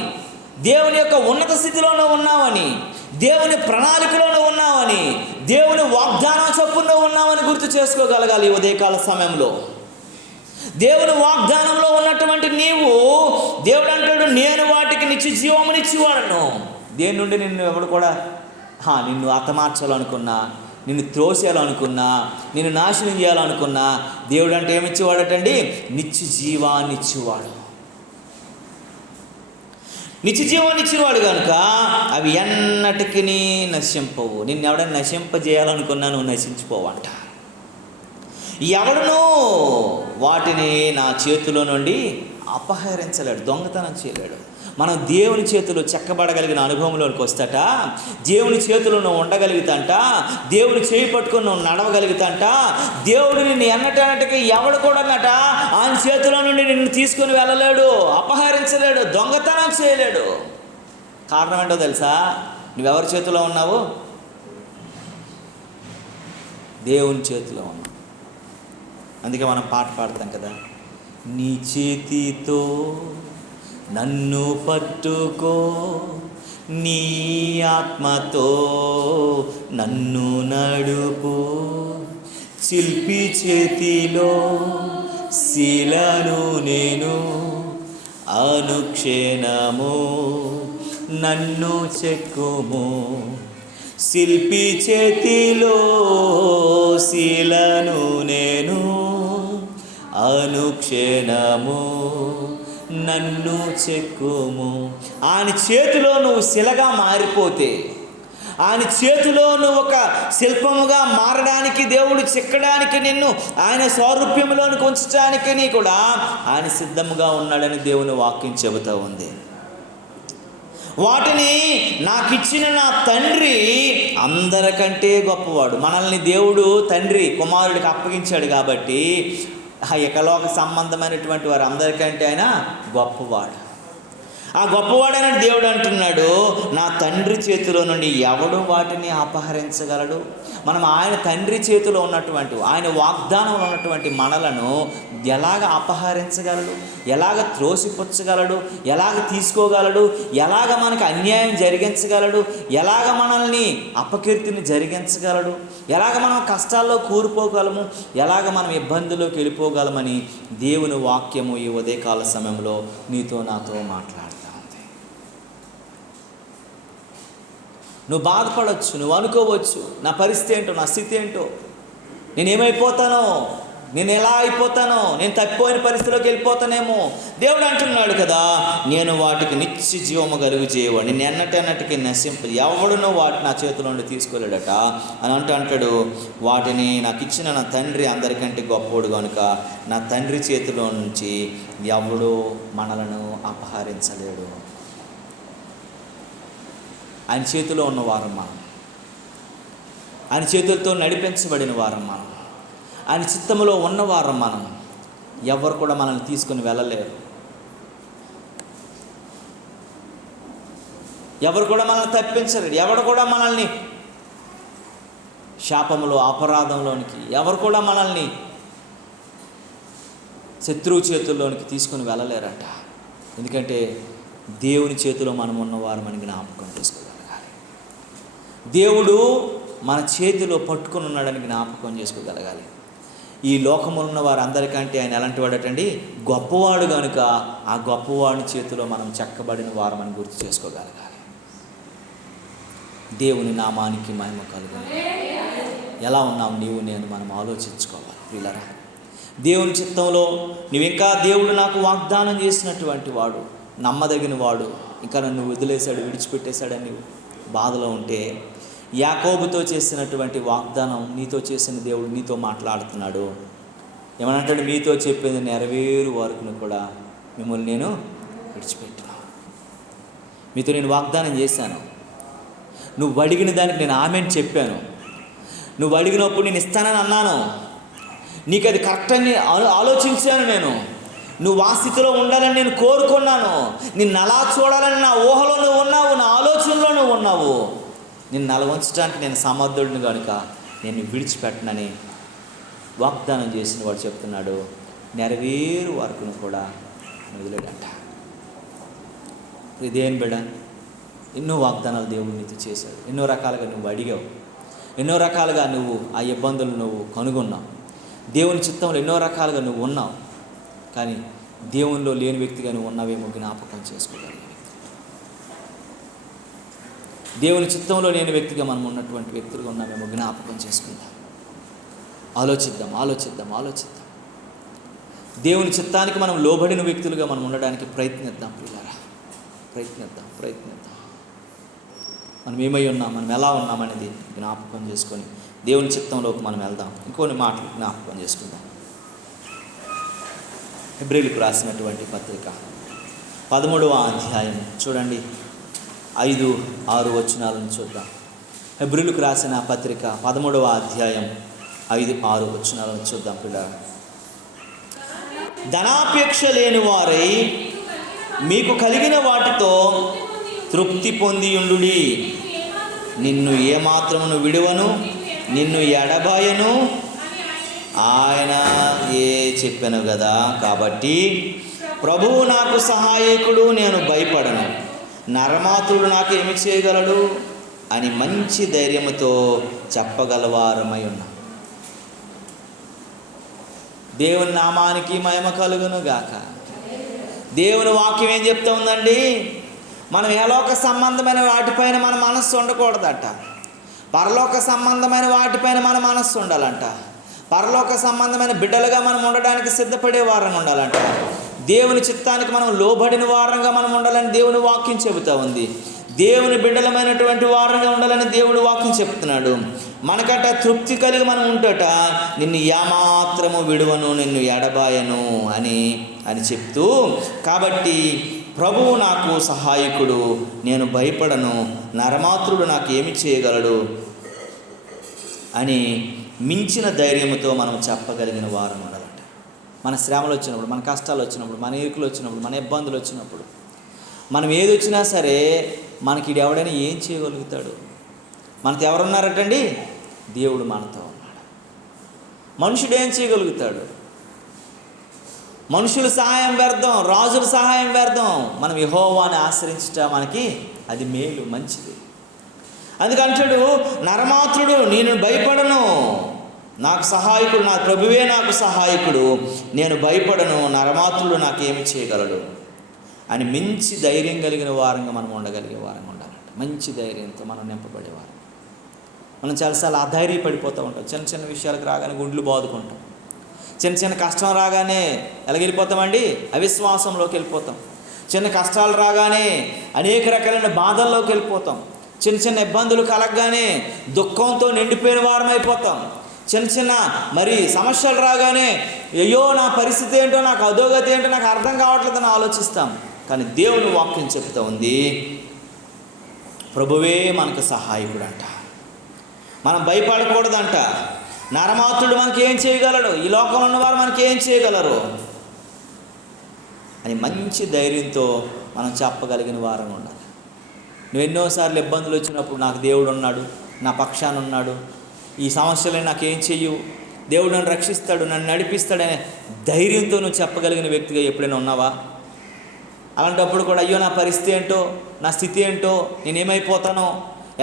దేవుని యొక్క ఉన్నత స్థితిలోనూ ఉన్నావని, దేవుని ప్రణాళికలోనూ ఉన్నావని, దేవుని వాగ్దానం చొప్పున ఉన్నామని గుర్తు చేసుకోగలగాలి. ఈ ఉదయకాల సమయంలో దేవుని వాగ్దానంలో ఉన్నటువంటి నీవు, దేవుడు అంటాడు, నేను వాటికి నిత్య జీవమునిచ్చివాడను. దేని నుండి నిన్ను ఎవడు కూడా నిన్ను హతమార్చాలనుకున్నా, నిన్ను త్రోసేయాలనుకున్నా, నిన్ను నాశనం చేయాలనుకున్నా, దేవుడు అంటే ఏమిచ్చేవాడటండి? నిత్య జీవాన్ని ఇచ్చేవాడు. నిత్య జీవాన్ని ఇచ్చేవాడు కనుక అవి ఎన్నటికీ నశింపవు. నిన్ను ఎవడైనా నశింపజేయాలనుకున్నా నువ్వు నశించిపోవంట. ఎవడునూ వాటిని నా చేతిలో నుండి అపహరించలేడు, దొంగతనం చేయలేడు. మనం దేవుని చేతిలో చెక్కబడగలిగిన అనుభవంలోకి వస్తట, దేవుని చేతిలో నువ్వు ఉండగలుగుతాంట, దేవుని చేయి పట్టుకొని నువ్వు నడవగలుగుతాంట, దేవుడు నిన్ను ఎన్నటన్నట్టుగా ఎవడు కూడా అన్నట ఆయన చేతిలో నుండి నిన్ను తీసుకుని వెళ్ళలేడు, అపహరించలేడు, దొంగతనం చేయలేడు. కారణం ఏంటో తెలుసా? నువ్వెవరి చేతిలో ఉన్నావు? దేవుని చేతిలో ఉన్నావు. అందుకే మనం పాట పాడతాం కదా, నీ చేతితో నన్ను పట్టుకో, నీ ఆత్మతో నన్ను నడుపు, శిల్పి చేతిలో శిలను నేను, అనుక్షణము నన్ను చెక్కుము, శిల్పి చేతిలో శిలను నేను, అనుక్షణము నన్ను చెక్కుము. ఆయన చేతిలో నువ్వు శిలగా మారిపోతే, ఆయన చేతిలో నువ్వు ఒక శిల్పముగా మారడానికి, దేవుడు చెక్కడానికి, నిన్ను ఆయన స్వరూప్యంలోనికి ఉంచడానికి కూడా ఆయన సిద్ధముగా ఉన్నాడని దేవుని వాక్యం చెబుతూ ఉంది. వాటిని నాకిచ్చిన నా తండ్రి అందరికంటే గొప్పవాడు. మనల్ని దేవుడు తండ్రి కుమారుడికి అప్పగించాడు కాబట్టి ఇకలోక సంబంధమైనటువంటి వారు అందరికంటే ఆయన గొప్పవాడు. ఆ గొప్పవాడైన దేవుడు అంటున్నాడు, నా తండ్రి చేతిలో నుండి ఎవడు వాటిని అపహరించగలడు? మనం ఆయన తండ్రి చేతిలో ఉన్నటువంటి, ఆయన వాగ్దానంలో ఉన్నటువంటి మనలను ఎలాగ అపహరించగలడు? ఎలాగ త్రోసిపుచ్చగలడు? ఎలాగ తీసుకోగలడు? ఎలాగ మనకు అన్యాయం జరిగించగలడు? ఎలాగ మనల్ని అపకీర్తిని జరిగించగలడు? ఎలాగ మనం కష్టాల్లో కూరుకోగలము? ఎలాగ మనం ఇబ్బందుల్లోకి వెళ్ళిపోగలమని దేవుని వాక్యము ఈ ఉదయకాల సమయంలో నీతో నాతో మాట్లాడు. నువ్వు బాధపడవచ్చు, నువ్వు అనుకోవచ్చు, నా పరిస్థితి ఏంటో, నా స్థితి ఏంటో, నేనేమైపోతానో, నేను ఎలా అయిపోతానో, నేను తప్పిపోయిన పరిస్థితిలోకి వెళ్ళిపోతానేమో. దేవుడు అంటున్నాడు కదా, నేను వాటికి నిత్య జీవము కలుగు చేయవాడు, నేను ఎన్నటన్నటికి నశింప, ఎవడునో వాటిని నా చేతిలో నుండి తీసుకోలేడట అని అంటాడు. వాటిని నాకు ఇచ్చిన నా తండ్రి అందరికంటే గొప్పవాడు కనుక నా తండ్రి చేతిలో నుంచి ఎవడు మనలను అపహరించలేడు. ఆయన చేతిలో ఉన్న వారం మనం, ఆయన చేతులతో నడిపించబడిన వారం మనం, ఆయన చిత్తములో ఉన్నవారం మనం. ఎవరు కూడా మనల్ని తీసుకుని వెళ్ళలేరు. ఎవరు కూడా మనల్ని తప్పించలేరు. ఎవరు కూడా మనల్ని శాపములో, అపరాధంలోనికి ఎవరు కూడా మనల్ని శత్రువు చేతుల్లోనికి తీసుకుని వెళ్ళలేరట. ఎందుకంటే దేవుని చేతిలో మనం ఉన్నవారు మనకి జ్ఞాపకం చేసుకోగలగాలి. దేవుడు మన చేతిలో పట్టుకుని ఉన్నాడని జ్ఞాపకం చేసుకోగలగాలి. ఈ లోకములో ఉన్న వారందరికంటే ఆయన ఎలాంటి వాడటండి? గొప్పవాడు కనుక ఆ గొప్పవాడి చేతిలో మనం చెక్కబడిన వారు మనం గుర్తు చేసుకోగలగాలి. దేవుని నామానికి మహిమ కలుగును. ఎలా ఉన్నావు నీవు నేను మనం ఆలోచించుకోవాలి ప్రియులారా. దేవుని చిత్తంలో నువ్వు ఇంకా దేవుడు నాకు వాగ్దానం చేసినటువంటి వాడు, నమ్మదగిన వాడు, ఇంకా నన్ను వదిలేశాడు, విడిచిపెట్టేశాడని నీవు బాధలో ఉంటే యాకోబుతో చేసినటువంటి వాగ్దానం నీతో చేసిన దేవుడు నీతో మాట్లాడుతున్నాడు. ఏమనంటాడు? మీతో చెప్పింది నెరవేరు వరకును కూడా మిమ్మల్ని నేను విడిచిపెట్టాను. మీతో నేను వాగ్దానం చేశాను. నువ్వు అడిగిన దానికి నేను ఆమెను చెప్పాను. నువ్వు అడిగినప్పుడు నేను ఇస్తానని అన్నాను. నీకు అది కరెక్ట్ అని ఆలోచించాను. నువ్వు ఆ స్థితిలో ఉండాలని నేను కోరుకున్నాను. నిన్ను అలా చూడాలని నా ఊహలో నువ్వు ఉన్నావు, నా ఆలోచనలో నువ్వు ఉన్నావు. నిన్ను నలవంచడానికి నేను సమర్థుడిని కనుక నేను విడిచిపెట్టనని వాగ్దానం చేసిన వాడు చెప్తున్నాడు. నెరవేరు వరకును కూడా వదిలేడంట. ఇదేం బిడ్డ, ఎన్నో వాగ్దానాలు దేవుడు నీతో చేశాడు. ఎన్నో రకాలుగా నువ్వు అడిగావు, ఎన్నో రకాలుగా నువ్వు ఆ ఇబ్బందులు నువ్వు కనుగొన్నావు. దేవుని చిత్తంలో ఎన్నో రకాలుగా నువ్వు ఉన్నావు. కానీ దేవునిలో లేని వ్యక్తిగా నువ్వు ఉన్నావేమో జ్ఞాపకం చేసుకోగలిగే. దేవుని చిత్తంలో లేని వ్యక్తిగా మనం ఉన్నటువంటి వ్యక్తులుగా ఉన్నామేమో జ్ఞాపకం చేసుకుందాం. ఆలోచిద్దాం. దేవుని చిత్తానికి మనం లోబడిన వ్యక్తులుగా మనం ఉండడానికి ప్రయత్నిద్దాం పిల్లారా. ప్రయత్నిద్దాం. మనం ఏమై ఉన్నాం, మనం ఎలా ఉన్నామనేది జ్ఞాపకం చేసుకొని దేవుని చిత్తంలోకి మనం వెళ్దాం. ఇంకొన్ని మాటలు జ్ఞాపకం చేసుకుందాం. హెబ్రీయులకు రాసినటువంటి పత్రిక 13వ అధ్యాయం చూడండి, 5-6 వచనాలను చూద్దాం. హెబ్రీయులకు రాసిన పత్రిక 13వ అధ్యాయం 5-6 వచనాలను చూద్దాం పిల్లలు. ధనాపేక్ష లేని వారై మీకు కలిగిన వాటితో తృప్తి పొందియుండుడి. నిన్ను ఏమాత్రమును విడువను, నిన్ను ఎడబాయను ఆయన చెప్పాను కదా. కాబట్టి ప్రభువు నాకు సహాయకుడు, నేను భయపడను. నరమాతుడు నాకు ఏమి చేయగలడు అని మంచి ధైర్యముతో చెప్పగలవారమై ఉన్నా. దేవుని నామానికి మహిమ కలుగును గాక. దేవుని వాక్యం ఏం చెప్తా ఉందండి? మనం ఏలోక సంబంధమైన వాటిపైన మన మనస్సు ఉండకూడదట. పరలోక సంబంధమైన వాటిపైన మన మనస్సు ఉండాలంట. పరలోక సంబంధమైన బిడ్డలుగా మనం ఉండడానికి సిద్ధపడే వారంగా ఉండాలంట. దేవుని చిత్తానికి మనం లోబడిన వారంగా మనం ఉండాలని దేవుని వాక్యం చెబుతూ ఉంది. దేవుని బిడ్డలమైనటువంటి వారంగా ఉండాలని దేవుడు వాక్యం చెప్తున్నాడు. మనకట తృప్తి కలిగి మనం ఉంటట నిన్ను ఏమాత్రము విడువను, నిన్ను ఎడబాయను అని చెప్తూ, కాబట్టి ప్రభువు నాకు సహాయకుడు, నేను భయపడను, నరమాత్రుడు నాకు ఏమి చేయగలడు అని మించిన ధైర్యంతో మనం చెప్పగలిగిన వారు ఉండాలంట. మన శ్రమలు వచ్చినప్పుడు, మన కష్టాలు వచ్చినప్పుడు, మన ఇరుకులు వచ్చినప్పుడు, మన ఇబ్బందులు వచ్చినప్పుడు, మనం ఏది వచ్చినా సరే మనకి ఇది ఎవడైనా ఏం చేయగలుగుతాడు? మనతో ఎవరున్నారటండి? దేవుడు మనతో ఉన్నాడు. మనుషుడు ఏం చేయగలుగుతాడు? మనుషుల సహాయం వ్యర్థం, రాజుల సహాయం వ్యర్థం. మనం యెహోవాని ఆశ్రయించుట మనకి అది మేలు, మంచిది. అందుకంటాడు నరమాత్రుడు నేను భయపడను, నాకు సహాయకుడు నా ప్రభువే నాకు సహాయకుడు, నేను భయపడను, నరమాత్రుడు నాకేమి చేయగలడు అని మంచి ధైర్యం కలిగిన వారంగా మనం ఉండగలిగే వారంగా ఉండాలంట. మంచి ధైర్యంతో మనం నింపబడేవారు. మనం చాలాసార్లు అధైర్యపడిపోతూ ఉంటాం. చిన్న చిన్న విషయాలకు రాగానే గుండ్లు బాదుకుంటాం. చిన్న చిన్న కష్టం రాగానే ఎలాగెళ్ళిపోతామండి? అవిశ్వాసంలోకి వెళ్ళిపోతాం. చిన్న కష్టాలు రాగానే అనేక రకాలైన బాధల్లోకి వెళ్ళిపోతాం. చిన్న చిన్న ఇబ్బందులు కలగగానే దుఃఖంతో నిండిపోయిన వారం అయిపోతాం. చిన్న మరి సమస్యలు రాగానే అయ్యో నా పరిస్థితి ఏంటో, నాకు అధోగతి ఏంటో నాకు అర్థం కావట్లేదని ఆలోచిస్తాం. కానీ దేవుని వాక్యం చెప్తూ ఉంది ప్రభువే మనకు సహాయకుడు అంట. మనం భయపడకూడదంట. నరమాత్రుడు మనకి ఏం చేయగలడు? ఈ లోకంలో ఉన్నవారు మనకి ఏం చేయగలరు? అని మంచి ధైర్యంతో మనం చెప్పగలిగిన వారంగా ఉండాలి. నువ్వు ఎన్నోసార్లు ఇబ్బందులు వచ్చినప్పుడు నాకు దేవుడు ఉన్నాడు, నా పక్షాన ఉన్నాడు, ఈ సమస్యలే నాకేం చెయ్యు, దేవుడు నన్ను రక్షిస్తాడు, నన్ను నడిపిస్తాడనే ధైర్యంతో నువ్వు చెప్పగలిగిన వ్యక్తిగా ఎప్పుడైనా ఉన్నావా? అలాంటప్పుడు కూడా అయ్యో నా పరిస్థితి ఏంటో, నా స్థితి ఏంటో, నేనేమైపోతానో,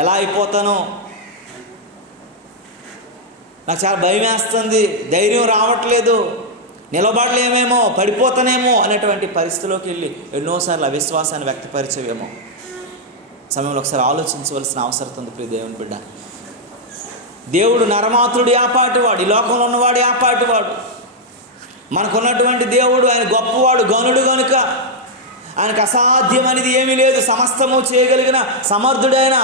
ఎలా అయిపోతానో, నాకు చాలా భయం వేస్తుంది, ధైర్యం రావట్లేదు, నిలబడలేమేమో, పడిపోతానేమో అనేటువంటి పరిస్థితిలోకి వెళ్ళి ఎన్నోసార్లు అవిశ్వాసాన్ని వ్యక్తపరిచేవేమో సమయంలో ఒకసారి ఆలోచించవలసిన అవసరం ఉంది. ప్రియ దేవుని బిడ్డ, దేవుడు నరమాత్రుడు యాపాటివాడు, ఈ లోకంలో ఉన్నవాడు యాపాటివాడు. మనకున్నటువంటి దేవుడు ఆయన గొప్పవాడు, గనుడు కనుక ఆయనకు అసాధ్యం అనేది ఏమీ లేదు. సమస్తము చేయగలిగిన సమర్థుడైన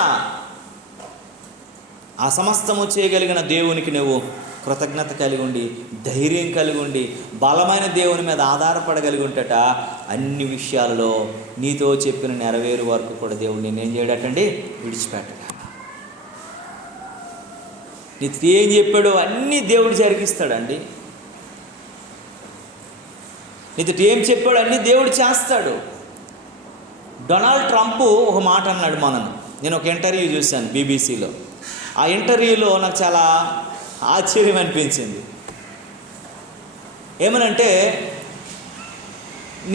ఆ సమస్తము చేయగలిగిన దేవునికి నువ్వు కృతజ్ఞత కలిగి ఉండి, ధైర్యం కలిగి ఉండి, బలమైన దేవుని మీద ఆధారపడగలిగి ఉంటట అన్ని విషయాలలో నీతో చెప్పిన నెరవేరు వరకు కూడా దేవుడు నేనేం చేయడటండి, విడిచిపెట్టడా. నీతో ఏం చెప్పాడో అన్నీ దేవుడు జరిగిస్తాడండి. నీతో ఏం చెప్పాడు అన్నీ దేవుడు చేస్తాడు. డొనాల్డ్ ట్రంప్ ఒక మాట అన్నాడు మనను. నేను ఒక ఇంటర్వ్యూ చూశాను బీబీసీలో. ఆ ఇంటర్వ్యూలో నాకు చాలా ఆశ్చర్యం అనిపించింది. ఏమనంటే,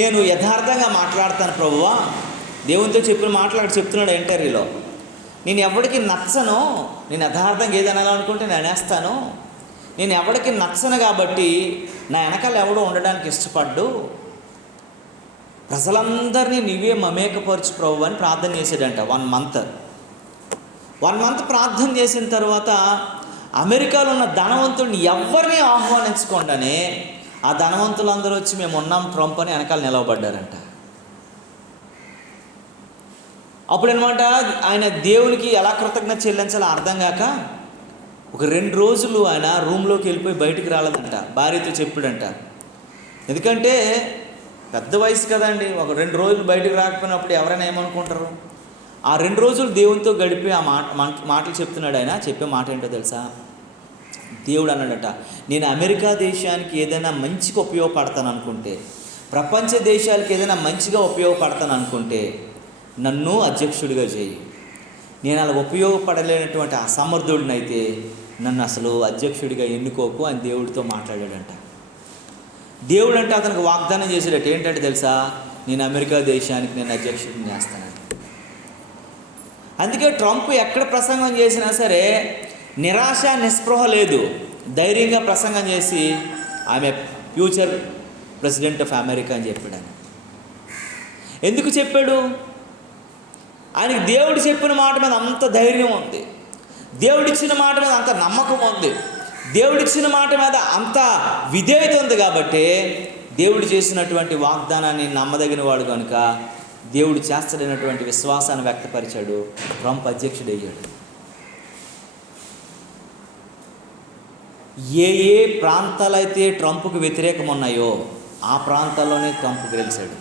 నేను యథార్థంగా మాట్లాడతాను ప్రభువా, దేవునితో చెప్తున్నాడు ఇంటర్వ్యూలో. నేను ఎవరికి నచ్చను, నేను యథార్థంగా ఏదైనా అనుకుంటే నేను అనేస్తాను. నేను ఎవరికి నచ్చను కాబట్టి నా వెనకాల ఎవడో ఉండడానికి ఇష్టపడ్డు. ప్రజలందరినీ నీవే మమేకపరచు ప్రభు అని ప్రార్థన చేసాడంట. 1 మంత్ ప్రార్థన చేసిన తర్వాత అమెరికాలో ఉన్న ధనవంతుడిని ఎవరిని ఆహ్వానించకుండానే ఆ ధనవంతులందరూ వచ్చి మేము ఉన్నాం ట్రంప్ అని వెనకాల నిలవబడ్డారంట. అప్పుడు అనమాట ఆయన దేవునికి ఎలా కృతజ్ఞత చెల్లించాలో అర్థం కాక ఒక 2 రోజులు ఆయన రూమ్లోకి వెళ్ళిపోయి బయటికి రాలేదంట. భార్యతో చెప్పాడంట. ఎందుకంటే పెద్ద వయసు కదండి, ఒక 2 రోజులు బయటికి రాకపోయినప్పుడు ఎవరైనా ఏమనుకుంటారు. ఆ 2 రోజులు దేవునితో గడిపి ఆ మాటలు చెప్తున్నాడు. ఆయన చెప్పే మాట ఏంటో తెలుసా? దేవుడు అన్నాడట, నేను అమెరికా దేశానికి ఏదైనా మంచిగా ఉపయోగపడతాను అనుకుంటే, ప్రపంచ దేశాలకు ఏదైనా మంచిగా ఉపయోగపడతాను అనుకుంటే నన్ను అధ్యక్షుడిగా చేయి. నేను అలా ఉపయోగపడలేనటువంటి అసమర్థుడినైతే నన్ను అసలు అధ్యక్షుడిగా ఎన్నుకోకు అని దేవుడితో మాట్లాడాడంట. దేవుడు అంటే అతనికి వాగ్దానం చేసేటట్టు ఏంటంటే తెలుసా, నేను అమెరికా దేశానికి నేను అధ్యక్షుడిని చేస్తానని. అందుకే ట్రంప్ ఎక్కడ ప్రసంగం చేసినా సరే నిరాశ నిస్పృహ లేదు, ధైర్యంగా ప్రసంగం చేసి ఆమె ఫ్యూచర్ ప్రెసిడెంట్ ఆఫ్ అమెరికా అని చెప్పాడు. ఆయన ఎందుకు చెప్పాడు? ఆయనకి దేవుడు చెప్పిన మాట మీద అంత ధైర్యం ఉంది, దేవుడిచ్చిన మాట మీద అంత నమ్మకం ఉంది, దేవుడిచ్చిన మాట మీద అంత విధేయత ఉంది. కాబట్టి దేవుడు చేసినటువంటి వాగ్దానాన్ని నమ్మదగిన వాడు కనుక దేవుడు చేస్తాడైనటువంటి విశ్వాసాన్ని వ్యక్తపరిచాడు. ట్రంప్ అధ్యక్షుడయ్యాడు. ఏ ప్రాంతాలైతే ట్రంప్కు వ్యతిరేకం ఉన్నాయో ఆ ప్రాంతాల్లోనే ట్రంప్ గెలిచాడు.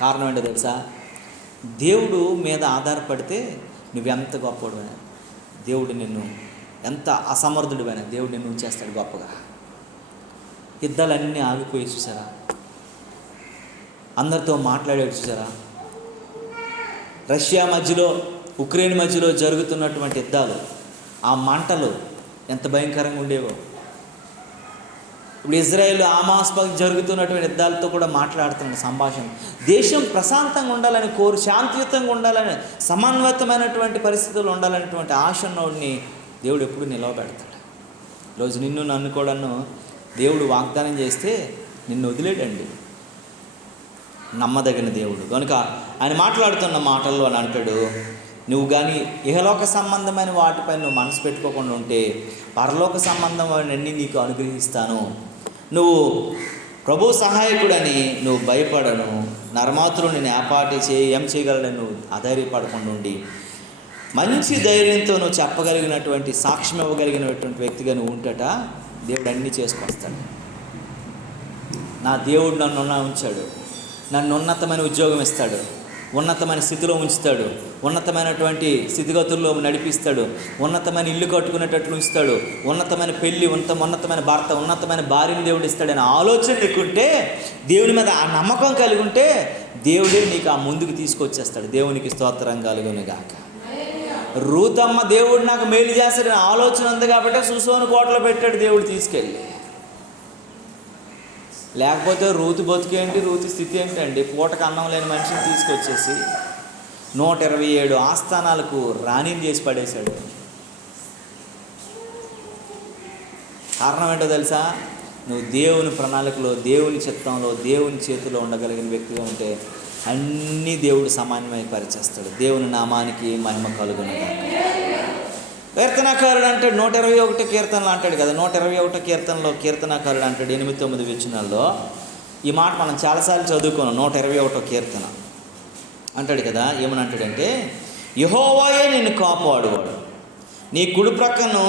కారణం ఏంటో తెలుసా? దేవుడు మీద ఆధారపడితే నువ్వెంత గొప్పవాడివైనా, దేవుడు నిన్ను ఎంత అసమర్థుడివైనా దేవుడు నిన్ను ఉంచేస్తాడు గొప్పగా. యుద్ధాలన్నీ ఆగిపోయి చూసారా, అందరితో మాట్లాడేది చూసారా. రష్యా మధ్యలో ఉక్రెయిన్ మధ్యలో జరుగుతున్నటువంటి యుద్ధాలు, ఆ మంటలు ఎంత భయంకరంగా ఉండేవో. ఇప్పుడు ఇజ్రాయెల్ హమాస్ జరుగుతున్నటువంటి యుద్ధాలతో కూడా మాట్లాడుతున్న సంభాషణ. దేశం ప్రశాంతంగా ఉండాలని శాంతియుతంగా ఉండాలని, సమన్వయమైనటువంటి పరిస్థితులు ఉండాలనేటువంటి ఆశన్నోడిని దేవుడు ఎప్పుడు నిలవబెడతాడు. ఈరోజు నిన్ను నన్ను కూడాను దేవుడు వాగ్దానం చేస్తే నిన్ను వదిలేడండి. నమ్మదగిన దేవుడు కనుక ఆయన మాట్లాడుతున్న మాటల్లో అని అంటాడు, నువ్వు కానీ ఇహలోక సంబంధమైన వాటిపై నువ్వు మనసు పెట్టుకోకుండా ఉంటే పరలోక సంబంధమైనవన్నీ నీకు అనుగ్రహిస్తాను. నువ్వు ప్రభు సహాయకుడని నువ్వు భయపడను, నరమాతులు నేను ఏం చేయగలడని నువ్వు అధైర్యపడకుండా ఉండి మంచి ధైర్యంతో నువ్వు చెప్పగలిగినటువంటి, సాక్ష్యం ఇవ్వగలిగినటువంటి వ్యక్తిగా నువ్వు ఉంటట దేవుడు అన్నీ చేసుకొస్తాడు. నా దేవుడు నన్ను ఉంచాడు, నన్ను ఉన్నతమైన ఉద్యోగం ఇస్తాడు, ఉన్నతమైన స్థితిలో ఉంచుతాడు, ఉన్నతమైనటువంటి స్థితిగతుల్లో నడిపిస్తాడు, ఉన్నతమైన ఇల్లు కట్టుకునేటట్లు ఉంచుతాడు, ఉన్నతమైన పెళ్ళి, ఉన్నతమైన భర్త, ఉన్నతమైన భార్యను దేవుడు ఇస్తాడని ఆలోచన లేకుంటే, దేవుని మీద ఆ నమ్మకం కలిగి ఉంటే దేవుడే నీకు ఆ ముందుకు తీసుకొచ్చేస్తాడు. దేవునికి స్తోత్రం కలుగును గాక. రూతమ్మ దేవుడు నాకు మేలు చేస్తాడని ఆలోచన ఉంది కాబట్టి సుసోను కోటలో పెట్టాడు దేవుడు తీసుకెళ్ళి. లేకపోతే రూతు బతుకేంటి, రూతు స్థితి ఏంటండి? పూటకు అన్నం లేని మనిషిని తీసుకొచ్చేసి 127 ఆస్థానాలకు రాణిని చేసి పడేశాడు. కారణం ఏంటో తెలుసా? నువ్వు దేవుని ప్రణాళికలో, దేవుని చిత్తంలో, దేవుని చేతిలో ఉండగలిగిన వ్యక్తిగా ఉంటే అన్నీ దేవుడు సమానమైపరిచేస్తాడు. దేవుని నామానికి మహిమ కలుగును. కీర్తనాకారుడు అంటాడు 121 కీర్తనలు అంటాడు కదా, 121 కీర్తనలో కీర్తనాకారుడు అంటాడు 8-9 వచనాల్లో ఈ మాట మనం చాలాసార్లు చదువుకున్నాం. 121 కీర్తన అంటాడు కదా, ఏమని అంటాడంటే, యెహోవాయే నిన్ను కాపాడువాడు, నీ కుడి ప్రక్కను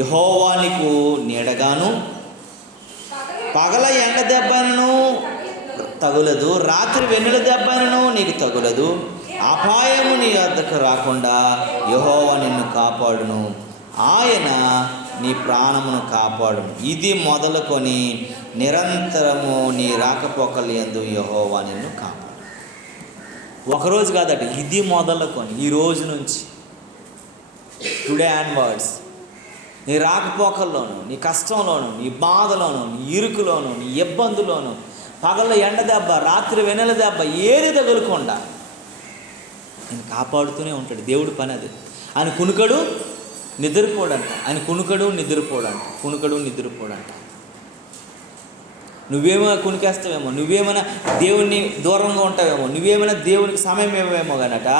యెహోవా నీకు నీడగాను, పగల ఎండ దెబ్బను తగులదు, రాత్రి వెన్నుల దెబ్బను నీకు తగులదు, అపాయము నీ వద్దకు రాకుండా యెహోవా నిన్ను కాపాడును, ఆయన నీ ప్రాణమును కాపాడును, ఇది మొదలుకొని నిరంతరము నీ రాకపోకలు యందు యెహోవా నిన్ను కాపాడు. ఒకరోజు కాదట, ఇది మొదలుకొని ఈ రోజు నుంచి, టుడే ఆన్వర్డ్స్, నీ రాకపోకల్లోను, నీ కష్టంలోను, నీ బాధలోను, నీ ఇరుకులోను, నీ ఇబ్బందులోను, పగల ఎండ దెబ్బ, రాత్రి వెన్నెల దెబ్బ ఏది తగులకుండా ఆయన కాపాడుతూనే ఉంటాడు. దేవుడి పని అది. ఆయన కునుకడు నిద్రపోడంట, ఆయన కునుకడు నిద్రపోడంట. నువ్వేమో కునికేస్తావేమో, నువ్వేమైనా దేవుణ్ణి దూరంగా ఉంటావేమో, నువ్వేమైనా దేవునికి సమయం ఇవ్వవేమో కానట,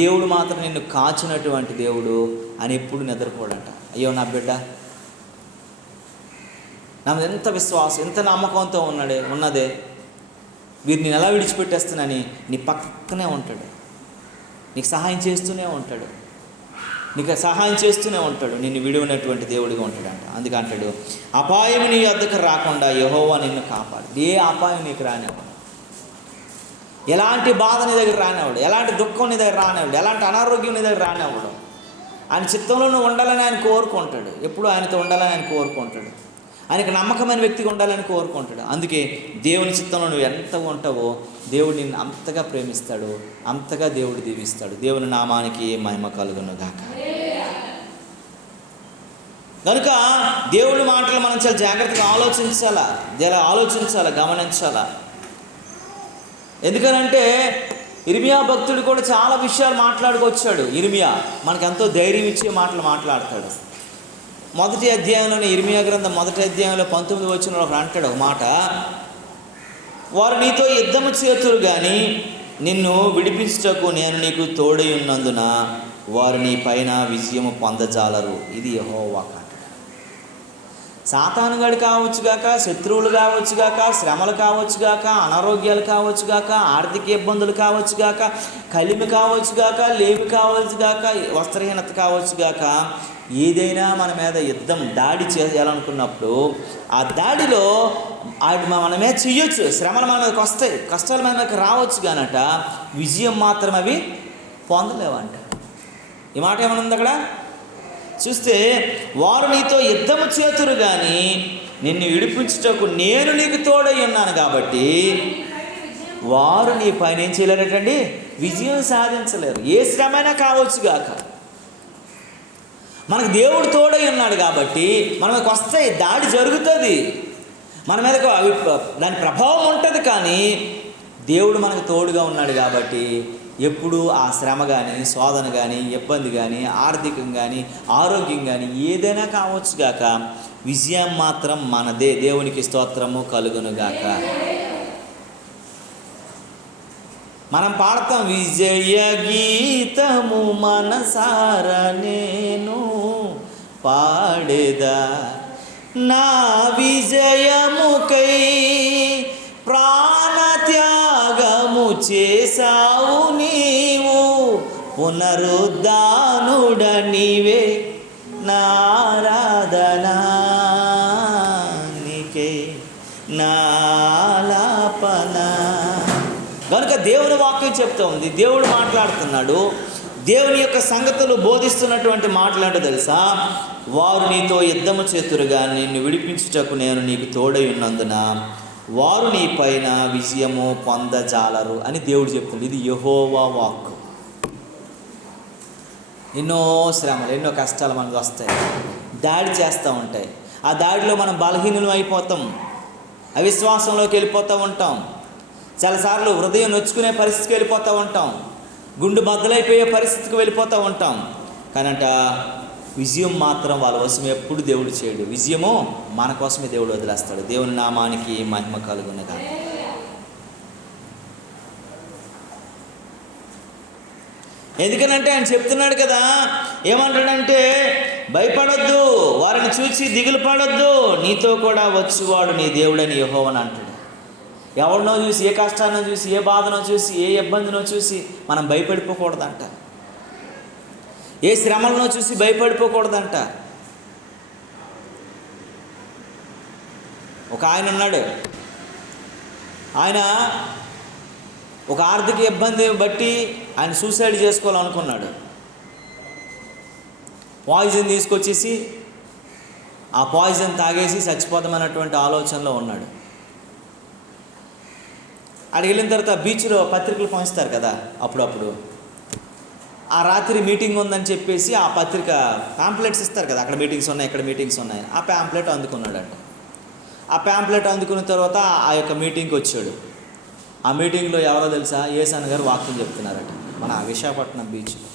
దేవుడు మాత్రం నిన్ను కాచినటువంటి దేవుడు అని ఎప్పుడు నిద్రపోడంట. అయ్యో నా బిడ్డ, నా మీద ఎంత విశ్వాసం, ఎంత నమ్మకంతో ఉన్నదే, వీరిని ఎలా విడిచిపెట్టేస్తున్నానని నీ పక్కనే ఉంటాడు, నీకు సహాయం చేస్తూనే ఉంటాడు, నిన్ను విడివినటువంటి దేవుడిగా ఉంటాడంట. అందుకే అంటాడు, అపాయం నీ వద్దకు రాకుండా యెహోవా నిన్ను కాపాడు. ఏ అపాయం నీకు రానివ్వడు, ఎలాంటి బాధ నీ దగ్గర రానివ్వడు, ఎలాంటి దుఃఖం నీ దగ్గర రానివ్వడు, ఎలాంటి అనారోగ్యం నీ దగ్గర రానివ్వడు. ఆయన చిత్తంలో నువ్వు ఉండాలని ఆయన కోరుకుంటాడు, ఎప్పుడు ఆయనతో ఉండాలని ఆయన కోరుకుంటాడు, ఆయనకు నమ్మకమైన వ్యక్తిగా ఉండాలని కోరుకుంటాడు. అందుకే దేవుని చిత్తంలో నువ్వు ఎంత ఉంటావో దేవుడు నిన్ను అంతగా ప్రేమిస్తాడు, అంతగా దేవుడు దీవిస్తాడు. దేవుని నామానికి మహిమ కలుగును గాక. కనుక దేవుడి మాటలు మనం చాలా జాగ్రత్తగా ఆలోచించాలా, గమనించాలా. ఎందుకనంటే ఇర్మియా భక్తుడు కూడా చాలా విషయాలు మాట్లాడుకొచ్చాడు. ఇర్మియా మనకు ఎంతో ధైర్యం ఇచ్చే మాటలు మాట్లాడతాడు. మొదటి అధ్యాయంలోనే, ఇర్మియా గ్రంథం మొదటి అధ్యాయంలో 19 వచనంలో ఒకడు అంటాడు ఒక మాట, వారు నీతో యుద్ధము చేతురు కానీ నిన్ను విడిపించుటకు నేను నీకు తోడై ఉన్నందున వారు నీ పైన విజయము పొందజాలరు, ఇది యెహోవా మాట. సాతానుగాడు కావచ్చుగాక, శత్రువులు కావచ్చుగాక, శ్రమలు కావచ్చుగాక, అనారోగ్యాలు కావచ్చుగాక, ఆర్థిక ఇబ్బందులు కావచ్చుగాక, కలిమి కావచ్చుగాక, లేమి కావచ్చుగాక, వస్త్రహీనత కావచ్చుగాక, ఏదైనా మన మీద దాడి చేయాలనుకున్నప్పుడు ఆ దాడిలో మన మీద చెయ్యొచ్చు, శ్రమలు మన మీదకి వస్తాయి, కష్టాలు మన మీదకి రావచ్చు కానట విజయం మాత్రం అవి పొందలేవంట. ఈ మాట ఏమనుంది అక్కడ చూస్తే, వారు నీతో యుద్ధము చేతురు కానీ నిన్ను విడిపించుటకు నేను నీకు తోడై ఉన్నాను కాబట్టి వారు నీ పైన ఏం చేయలేరటండి, విజయం సాధించలేరు. ఏ శ్రమైనా కావచ్చుగాక, మనకు దేవుడు తోడై ఉన్నాడు కాబట్టి మన మీదకి వస్తాయి, దాడి జరుగుతుంది, మన మీదకు దాని ప్రభావం ఉంటుంది. కానీ దేవుడు మనకు తోడుగా ఉన్నాడు కాబట్టి ఎప్పుడు ఆ శ్రమ కానీ, శోధన కానీ, ఇబ్బంది కానీ, ఆర్థికం కానీ, ఆరోగ్యం కానీ ఏదైనా కావచ్చుగాక విజయం మాత్రం మనదే. దేవునికి స్తోత్రము కలుగునుగాక. మనం పాడతాం, విజయ గీతము మనసార నేను పాడేదా, నా విజయముకై ప్రాణత్యాగము చేసావు నీవు, పునరుద్ధానుడ నీవే, నారాధనా నీకే, నాలాపన. కనుక దేవుని వాక్యం చెప్తూ ఉంది, దేవుడు మాట్లాడుతున్నాడు. దేవుని యొక్క సంగతులు బోధిస్తున్నటువంటి మాటలంటే తెలుసా, వారు నీతో యుద్ధము చేతురుగా నిన్ను విడిపించుటకు నేను నీకు తోడై ఉన్నందున వారు నీ పైన విజయము పొందజాలరు అని దేవుడు చెప్తున్నాడు. ఇది యెహోవా వాక్కు. ఎన్నో శ్రమలు, ఎన్నో కష్టాలు మనకు వస్తాయి, దాడి చేస్తూ ఉంటాయి. ఆ దాడిలో మనం బలహీనులు అయిపోతాం, అవిశ్వాసంలోకి వెళ్ళిపోతూ ఉంటాం, చాలాసార్లు హృదయం నొచ్చుకునే పరిస్థితికి వెళ్ళిపోతూ ఉంటాం, గుండు బద్దలైపోయే పరిస్థితికి వెళ్ళిపోతూ ఉంటాం. కానంట విజయం మాత్రం వాళ్ళ కోసం ఎప్పుడు దేవుడు చేయడు. విజయము మన కోసమే దేవుడు వదిలేస్తాడు. దేవుని నామానికి మహిమ కలుగునగా. ఎందుకనంటే ఆయన చెప్తున్నాడు కదా, ఏమంటాడంటే భయపడొద్దు, వారిని చూసి దిగులు పడొద్దు, నీతో కూడా వచ్చువాడు నీ దేవుడని యెహోవా అంటాడు. ఎవరినో చూసి, ఏ కష్టాన్నో చూసి, ఏ బాధనో చూసి, ఏ ఇబ్బందినో చూసి మనం భయపడిపోకూడదంట. ఏ శ్రమలను చూసి భయపడిపోకూడదంట. ఒక ఆయన ఉన్నాడు, ఆయన ఒక ఆర్థిక ఇబ్బంది బట్టి ఆయన సూసైడ్ చేసుకోవాలనుకున్నాడు. పాయిజన్ తీసుకొచ్చేసి ఆ పాయిజన్ తాగేసి చచ్చిపోదామన్నటువంటి ఆలోచనలో ఉన్నాడు. అక్కడికి వెళ్ళిన తర్వాత బీచ్లో పత్రికలు పంచుతారు కదా అప్పుడప్పుడు. ఆ రాత్రి మీటింగ్ ఉందని చెప్పేసి ఆ పత్రిక ప్యాంప్లెట్స్ ఇస్తారు కదా, అక్కడ మీటింగ్స్ ఉన్నాయి, ఇక్కడ మీటింగ్స్ ఉన్నాయి. ఆ ప్యాంప్లెట్ అందుకున్నాడంట. ఆ ప్యాంప్లెట్ అందుకున్న తర్వాత ఆ యొక్క మీటింగ్కి వచ్చాడు. ఆ మీటింగ్లో ఎవరో తెలుసా, యేసన్న గారు వాక్యం చెప్తున్నారట. మన విశాఖపట్నం బీచ్లో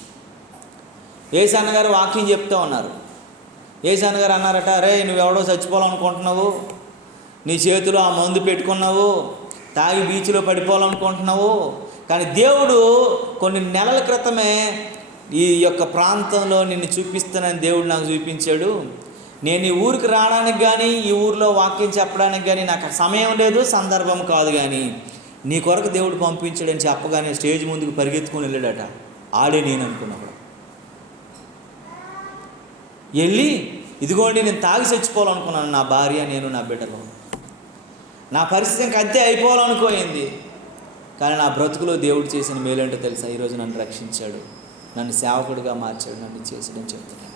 యేసన్న గారు వాక్యం చెప్తూ ఉన్నారు. యేసన్న గారు అన్నారట, రే నువ్వెవడో చచ్చిపోవాలనుకుంటున్నావు, నీ చేతిలో ఆ మందు పెట్టుకున్నావు, తాగి బీచ్లో పడిపోవాలనుకుంటున్నావు, కానీ దేవుడు కొన్ని నెలల క్రితమే ఈ యొక్క ప్రాంతంలో నిన్ను చూపిస్తానని దేవుడు నాకు చూపించాడు. నేను ఈ ఊరికి రావడానికి కానీ, ఈ ఊరిలో వాక్యం చెప్పడానికి కానీ నాకు సమయం లేదు, సందర్భం కాదు, కానీ నీ కొరకు దేవుడు పంపించాడని చెప్పగానే స్టేజ్ ముందుకు పరిగెత్తుకొని వెళ్ళాడట. ఆడే నేను అనుకున్నప్పుడు వెళ్ళి, ఇదిగోండి నేను తాగి చచ్చిపోవాలనుకున్నాను, నా భార్య, నేను, నా బిడ్డలు, నా పరిస్థితి ఇంకా అంతే అయిపోవాలనుకోయింది. కానీ నా బ్రతుకులో దేవుడు చేసిన మేలేంటో తెలుసా, ఈరోజు నన్ను రక్షించాడు, నన్ను సేవకుడిగా మార్చాడు, నన్ను చేసాడని చెప్తున్నాను.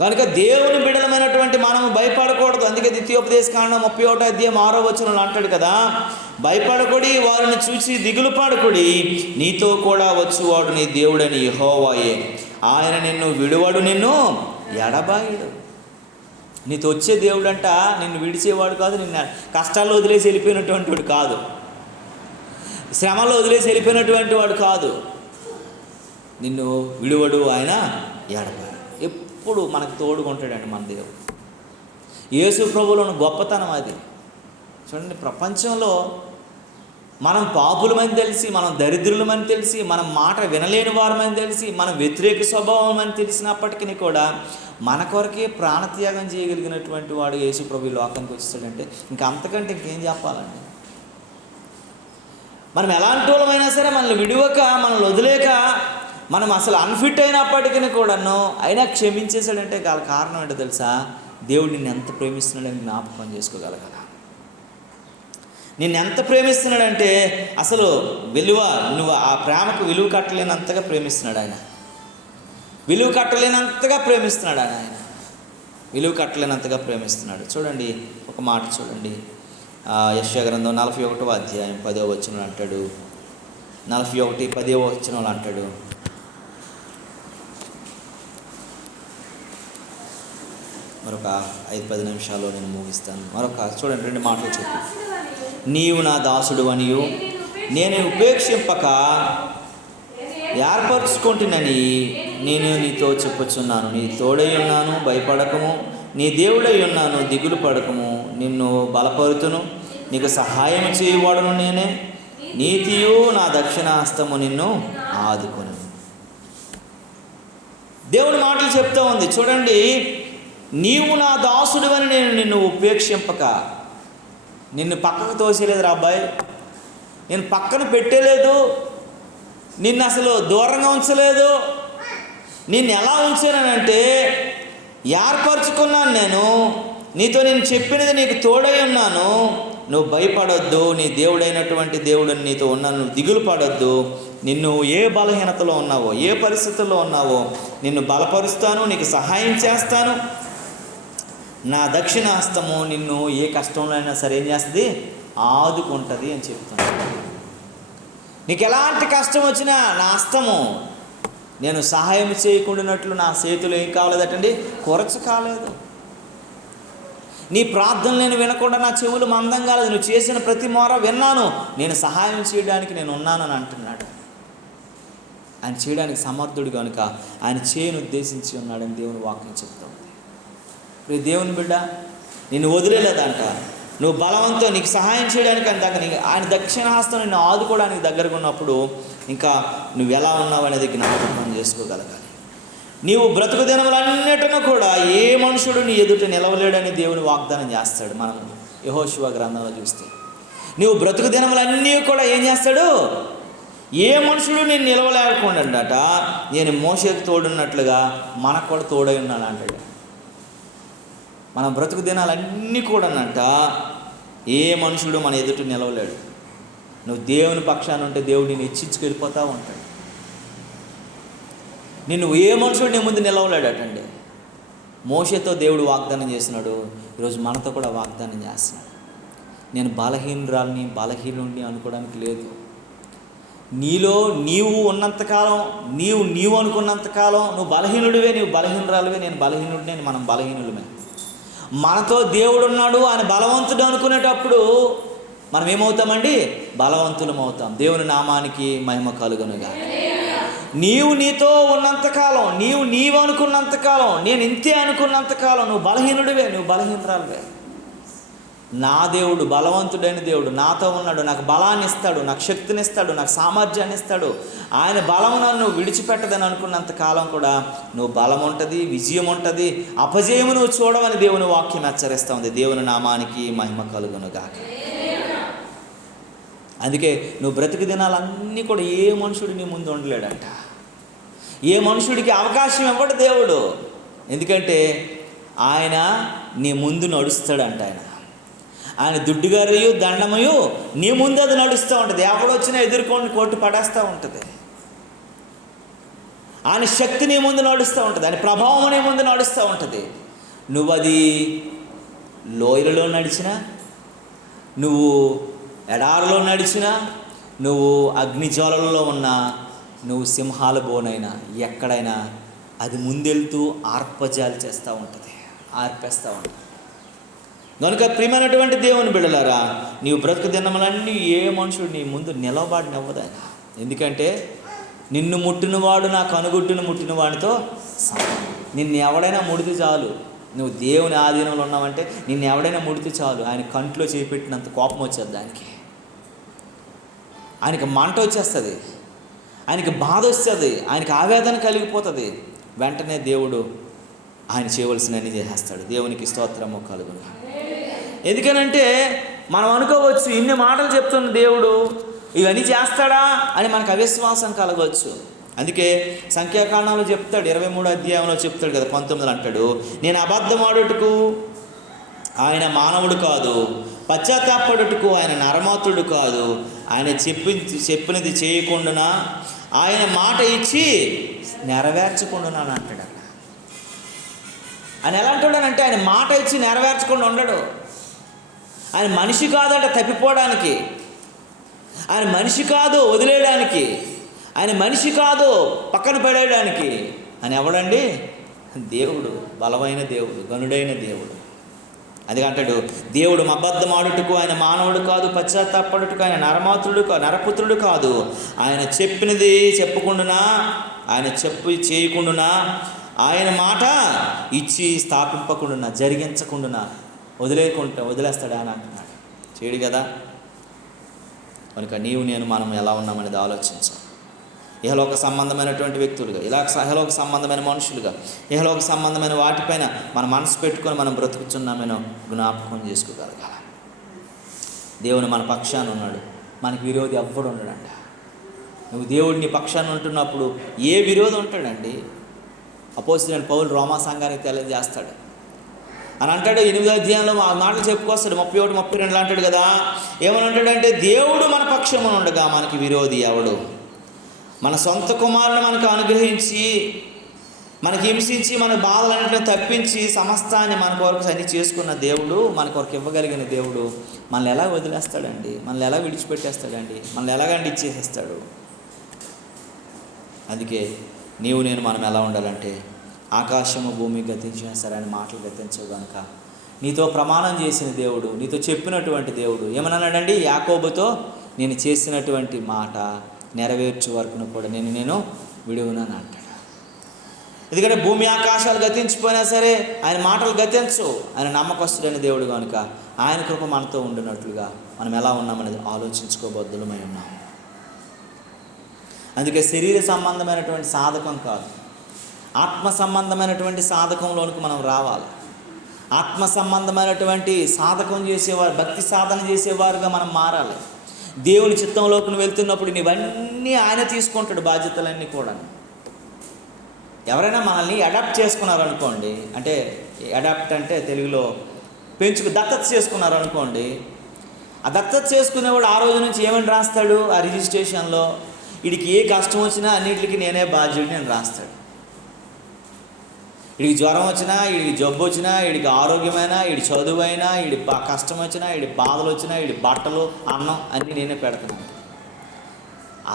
కనుక దేవుని బిడ్డలమైనటువంటి మనము భయపడకూడదు. అందుకే ద్వితీయోపదేశకాండం 31:6 అంటాడు కదా, భయపడకుడి, వారిని చూసి దిగులు పడకుడి, నీతో కూడా వచ్చువాడు నీ దేవుడని యెహోవాయే, ఆయన నిన్ను విడువడు, నిన్ను ఎడబాయుడు. నీతో వచ్చే దేవుడంట నిన్ను విడిచేవాడు కాదు, నిన్ను కష్టాల్లో వదిలేసి వెళ్ళిపోయినటువంటి వాడు కాదు, శ్రమలో వదిలేసి వెళ్ళిపోయినటువంటి వాడు కాదు. నిన్ను విడువడు, ఆయన ఎడబాయుడు. ఎప్పుడు మనకు తోడుకుంటాడండి మన దేవుడు. యేసు ప్రభువులోని గొప్పతనం అది. చూడండి, ప్రపంచంలో మనం పాపులమని తెలిసి, మనం దరిద్రులమని తెలిసి, మనం మాట వినలేని వారమని తెలిసి, మనం వ్యతిరేక స్వభావం అని తెలిసినప్పటికీ కూడా మన కొరకే ప్రాణత్యాగం చేయగలిగినటువంటి వాడు యేసు ప్రభు లోకానికి వచ్చాడంటే ఇంకా అంతకంటే ఇంకేం చెప్పాలండి. మనం ఎలాంటి వాళ్ళమైనా సరే మనల్ని విడివక, మనల్ని వదిలేక, మనం అసలు అన్ఫిట్ అయినప్పటికీ కూడాను అయినా క్షమించేశాడంటే గల కారణం ఏంటో తెలుసా, దేవుడు నిన్ను ఎంత ప్రేమిస్తున్నాడని జ్ఞాపకం చేసుకోగలగాల. నిన్ను ఎంత ప్రేమిస్తున్నాడంటే అసలు విలువ, నువ్వు ఆ ప్రేమకు విలువ కట్టలేనంతగా ప్రేమిస్తున్నాడు ఆయన. విలువ కట్టలేనంతగా ప్రేమిస్తున్నాడు ఆయన. విలువ కట్టలేనంతగా ప్రేమిస్తున్నాడు. చూడండి, ఒక మాట చూడండి, యెషయా గ్రంథం 41:10 అంటాడు, 41:10 అంటాడు, మరొక 5-10 నిమిషాల్లో నేను ముగిస్తాను. మరొక చూడండి, 2 మాటలు చెప్పు. నీవు నా దాసుడు అనియు నేను ఉపేక్షింపక ఏర్పరచుకుంటునని నేను నీతో చెప్పుచున్నాను. నీ తోడై ఉన్నాను, భయపడకము, నీ దేవుడై ఉన్నాను, దిగులు పడకము, నిన్ను బలపరుతును, నీకు సహాయం చేయవాడును నేనే, నీతియు నా దక్షిణ హస్తము నిన్ను ఆదుకొను. దేవుడి మాటలు చెప్తూ ఉంది. చూడండి, నీవు నా దాసుడు అని నేను నిన్ను ఉపేక్షింపక, నిన్ను పక్కకు తోసేలేదు రా అబ్బాయి, నేను పక్కన పెట్టలేదు, నిన్ను అసలు దూరంగా ఉంచలేదు. నిన్ను ఎలా ఉంచానంటే ఏర్పరచుకున్నాను నేను, నీతో నేను చెప్పినది నీకు తోడై ఉన్నాను, నువ్వు భయపడొద్దు, నీ దేవుడైనటువంటి దేవుడు నీతో ఉన్నాను, నువ్వు దిగులు పడొద్దు. నిన్ను ఏ బలహీనతలో ఉన్నావో, ఏ పరిస్థితుల్లో ఉన్నావో నిన్ను బలపరుస్తాను, నీకు సహాయం చేస్తాను. నా దక్షిణ హస్తము నిన్ను ఏ కష్టంలో అయినా సరే ఏం చేస్తుంది, ఆదుకుంటుంది అని చెప్తున్నాను. నీకు ఎలాంటి కష్టం వచ్చినా నా హస్తము, నేను సహాయం చేయకుండానట్లు నా చేతులు ఏం కాలేదటండి, కొరచు కాలేదు. నీ ప్రార్థన నేను వినకుండా నా చెవులు మందం కాలేదు, నువ్వు చేసిన ప్రతి మొర విన్నాను, నేను సహాయం చేయడానికి నేను ఉన్నానని అంటున్నాడు. ఆయన చేయడానికి సమర్థుడు కనుక ఆయన చేయను ఉద్దేశించి ఉన్నాడని దేవుని వాక్యం చెప్తా ఉంది. ఇప్పుడు దేవుని బిడ్డ నిన్ను వదిలేలేదంట, నువ్వు బలవంతో నీకు సహాయం చేయడానికి ఆయన దక్షిణహస్తం నిన్ను ఆదుకోవడానికి దగ్గరగా ఉన్నప్పుడు ఇంకా నువ్వు ఎలా ఉన్నావు అనేది జ్ఞాపకం చేసుకోగలగాలి. నీవు బ్రతుకు దినములన్నిటిని కూడా ఏ మనుషుడు నీ ఎదుట నిలవలేడని దేవుని వాగ్దానం చేస్తాడు. మనం యెహోషువ గ్రంథంలో చూస్తే నీవు బ్రతుకు దినములన్నీ కూడా ఏం చేస్తాడు, ఏ మనుషుడు నేను నిలవలేకుండాట, నేను మోషేకు తోడున్నట్లుగా మనకు కూడా తోడై ఉన్నాను అంటాడు. మన బ్రతుకు దినాలన్నీ కూడానంట ఏ మనుషుడు మన ఎదుట నిలవలేడు. నువ్వు దేవుని పక్షాన ఉంటే దేవుడు నేను హెచ్చించుకెళ్ళిపోతూ ఉంటాడు. నిన్ను ఏ మనుషుడు నీ ముందు నిలవలేడటండి. మోషేతో దేవుడు వాగ్దానం చేసినాడు, ఈరోజు మనతో కూడా వాగ్దానం చేస్తున్నాడు. నేను బలహీనురాల్ని, బలహీనుడిని అనుకోవడానికి లేదు. నీలో నీవు ఉన్నంతకాలం, నీవు అనుకున్నంతకాలం నువ్వు బలహీనుడివే, నీవు బలహీనురాలువే, నేను బలహీనుడిని, మనం బలహీనులమే. మనతో దేవుడు ఉన్నాడు, ఆయన బలవంతుడు అనుకునేటప్పుడు మనం ఏమవుతామండి, బలవంతులం అవుతాం. దేవుని నామానికి మహిమ కలుగునుగా. నీతో ఉన్నంతకాలం, నీవు అనుకున్నంతకాలం, నేను ఇంతే అనుకున్నంతకాలం నువ్వు బలహీనుడివే, నువ్వు బలహీనురాలువే. నా దేవుడు బలవంతుడైన దేవుడు నాతో ఉన్నాడు, నాకు బలాన్ని ఇస్తాడు, నాకు శక్తిని ఇస్తాడు, నాకు సామర్థ్యాన్ని ఇస్తాడు. ఆయన బలం నన్ను విడిచిపెట్టదని అనుకున్నంత కాలం కూడా నువ్వు బలం ఉంటుంది, విజయం ఉంటుంది, అపజయము నువ్వు చూడవని దేవుని వాక్యం హెచ్చరిస్తూ ఉంది. దేవుని నామానికి మహిమ కలుగునుగాక. అందుకే నువ్వు బ్రతికి దినాలన్నీ కూడా ఏ మనుషుడు నీ ముందు ఉండలేడంట. ఏ మనుషుడికి అవకాశం ఇవ్వడు దేవుడు. ఎందుకంటే ఆయన నీ ముందు నడుస్తాడంట. ఆయన దుడ్డుగారియు దండమయు నీ ముందు అది నడుస్తూ ఉంటుంది. ఎవడొచ్చినా ఎదుర్కొని కొట్టు పడేస్తూ ఉంటుంది. ఆయన శక్తి నీ ముందు నడుస్తూ ఉంటుంది, ఆయన ప్రభావం నీ ముందు నడుస్తూ ఉంటుంది. నువ్వు అది లోయలలో నడిచినా, నువ్వు ఎడారిలో నడిచినా, నువ్వు అగ్నిజ్వాలలలో ఉన్నా, నువ్వు సింహాల బోనైనా ఎక్కడైనా అది ముందెళ్తూ ఆర్పజాలు చేస్తూ ఉంటుంది, ఆర్పేస్తూ ఉంటుంది. కనుక ప్రియమైనటువంటి దేవుని బిడ్డలారా, నీవు బ్రతుకు దినములన్నీ ఏ మనుషుడు నీ ముందు నిలవబడినవ్వదాయన. ఎందుకంటే నిన్ను ముట్టినవాడు నా కనుగుట్టును ముట్టిన వాడితో సమానం. నిన్ను ఎవడైనా ముడితే చాలు, నువ్వు దేవుని ఆధీనంలో ఉన్నావంటే నిన్ను ఎవడైనా ముడితే చాలు, ఆయన కంట్లో చేపెట్టినంత కోపం వచ్చేది దానికి. ఆయనకి మంట వచ్చేస్తుంది, ఆయనకి బాధ వస్తుంది, ఆయనకి ఆవేదన కలిగిపోతుంది. వెంటనే దేవుడు ఆయన చేయవలసినన్ని చేసేస్తాడు. దేవునికి స్తోత్రము కలుగును. ఎందుకనంటే మనం అనుకోవచ్చు, ఇన్ని మాటలు చెప్తున్న దేవుడు ఇవన్నీ చేస్తాడా అని మనకు అవిశ్వాసం కలగవచ్చు. అందుకే సంఖ్యాకాండంలో చెప్తాడు, 23వ అధ్యాయంలో చెప్తాడు కదా, 19 అంటాడు, నేను అబద్ధం ఆడుటకు ఆయన మానవుడు కాదు, పశ్చాత్తాపడుటకు ఆయన నరమాతుడు కాదు, ఆయన చెప్పినది చేయకుండా ఆయన మాట ఇచ్చి నెరవేర్చకుండా అంటాడు. ఆయన ఎలా అంటాడనంటే ఆయన మాట ఇచ్చి నెరవేర్చకుండా ఉండడు. ఆయన మనిషి కాదంట తప్పిపోవడానికి, ఆయన మనిషి కాదు వదిలేయడానికి, ఆయన మనిషి కాదు పక్కన పడేయడానికి. ఆయన ఎవడండి? దేవుడు, బలమైన దేవుడు, గనుడైన దేవుడు. అది అంటాడు, దేవుడు అబద్ధం ఆడుటకు ఆయన మానవుడు కాదు, పశ్చాత్తాపడుటకు ఆయన నరపుత్రుడు కాదు, ఆయన చెప్పినది చెప్పకుండా, ఆయన చేయకుండా, ఆయన మాట ఇచ్చి స్థాపింపకుండా, జరిగించకుండా వదిలేస్తాడు అని అంటున్నాడు. చేయడు కదా. కనుక నేను మనం ఎలా ఉన్నామనేది ఆలోచించాలి. ఇహలోక సంబంధమైనటువంటి వ్యక్తులుగా, ఇహలోక సంబంధమైన మనుషులుగా, ఇహలోక సంబంధమైన వాటిపైన మన మనసు పెట్టుకొని మనం బ్రతుకుతున్నామేనో జ్ఞాపకం చేసుకోగలగాల. దేవుడు మన పక్షాన ఉన్నాడు, మనకి విరోధి ఎవ్వడు ఉండడంట. నువ్వు దేవుడిని పక్షాన ఉంటున్నప్పుడు ఏ విరోధం ఉంటాడండి? అపోస్తలుడైన పౌలు రోమా సంఘానికి తెలియజేస్తాడు, అని అంటాడు. 8వ అధ్యాయంలో ఆ మాటలు చెప్పుకొస్తాడు. 31, 32 అంటాడు కదా. ఏమని అంటాడంటే, దేవుడు మన పక్షమున ఉండగా మనకి విరోధి ఎవడు? మన సొంత కుమారుని మనకు అనుగ్రహించి, మనకి హింసించి, మన బాధలన్నింటినీ తప్పించి, సమస్తాన్ని మన కొరకు అన్ని చేసుకున్న దేవుడు, మన కొరకు ఇవ్వగలిగిన దేవుడు మనల్ని ఎలా వదిలేస్తాడండి? మనల్ని ఎలా విడిచిపెట్టేస్తాడండి? మనల్ని ఎలాగండి ఇచ్చేసేస్తాడు? అందుకే నీవు నేను మనం ఎలా ఉండాలంటే, ఆకాశము భూమి గతించిన సరే అని మాటలు గతించవు కనుక నీతో ప్రమాణం చేసిన దేవుడు, నీతో చెప్పినటువంటి దేవుడు ఏమన్నాడండి? యాకోబుతో నేను చేసినటువంటి మాట నెరవేర్చే వరకును కూడా నేను విడువనని అంటాడు. ఎందుకంటే భూమి ఆకాశాలు గతించిపోయినా సరే ఆయన మాటలు గతించవు. ఆయన నమ్మకస్తుడైన దేవుడు కనుక ఆయన కృప మనతో ఉండినట్లుగా మనం ఎలా ఉన్నామనేది ఆలోచించుకోబద్దులమై ఉన్నాం. అందుకే శరీర సంబంధమైనటువంటి సాధకం కాదు, ఆత్మ సంబంధమైనటువంటి సాధకంలోనికి మనం రావాలి. ఆత్మ సంబంధమైనటువంటి సాధకం చేసేవారు, భక్తి సాధన చేసేవారుగా మనం మారాలి. దేవుని చిత్తంలోకి వెళ్తున్నప్పుడు ఇవన్నీ ఆయన తీసుకుంటాడు, బాధ్యతలన్నీ కూడా. ఎవరైనా మనల్ని అడాప్ట్ చేసుకున్నారనుకోండి, అంటే అడాప్ట్ అంటే తెలుగులో దత్తత చేసుకున్నారనుకోండి, ఆ దత్తత చేసుకునేవాడు ఆ రోజు నుంచి ఏమని రాస్తాడు? ఆ రిజిస్ట్రేషన్లో వీడికి ఏ కష్టం వచ్చినా అన్నింటికి నేనే బాధ్యుడిని అని రాస్తాడు. వీడికి జ్వరం వచ్చినా, వీడికి జబ్బు వచ్చినా, వీడికి ఆరోగ్యమైనా, వీడి చదువైనా, వీడి కష్టం వచ్చినా, వీడి బాధలు వచ్చినా, వీడి బట్టలు, అన్నం అన్నీ నేనే పెడుతున్నాను.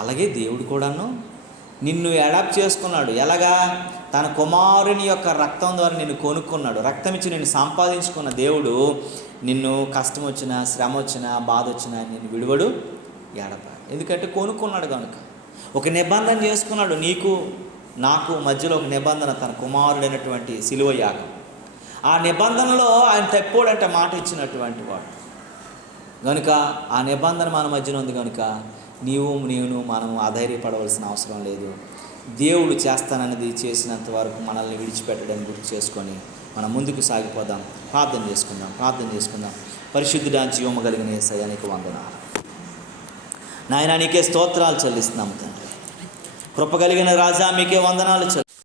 అలాగే దేవుడు కూడాను నిన్ను అడాప్ట్ చేసుకున్నాడు. ఎలాగా? తన కుమారుని యొక్క రక్తం ద్వారా నిన్ను కొనుక్కున్నాడు. రక్తం ఇచ్చి నిన్ను సంపాదించుకున్న దేవుడు నిన్ను కష్టం వచ్చినా, శ్రమ వచ్చినా, బాధ వచ్చినా నిన్ను విడువడు, ఎడతాడు. ఎందుకంటే కొనుక్కున్నాడు కనుక. ఒక నిబంధన చేసుకున్నాడు నీకు నాకు మధ్యలో, ఒక నిబంధన, తన కుమారుడైనటువంటి శిలువ యాగం. ఆ నిబంధనలో ఆయన తప్పోడంటే మాట ఇచ్చినటువంటి వాడు కనుక ఆ నిబంధన మన మధ్యన ఉంది కనుక నేను మనము అధైర్యపడవలసిన అవసరం లేదు. దేవుడు చేస్తానన్నది చేసినంత వరకు మనల్ని విడిచిపెట్టడానికి గుర్తు చేసుకొని మనం ముందుకు సాగిపోదాం. ప్రార్థన చేసుకుందాం. పరిశుద్ధుడా, జీవము కలిగిన యేసయ్యా నీకు వందనాలు నాయనా. నీకే స్తోత్రాలు చెల్లిస్తున్నాము తండ్రి. కృప కలిగిన రాజా, మీకే వందనాలు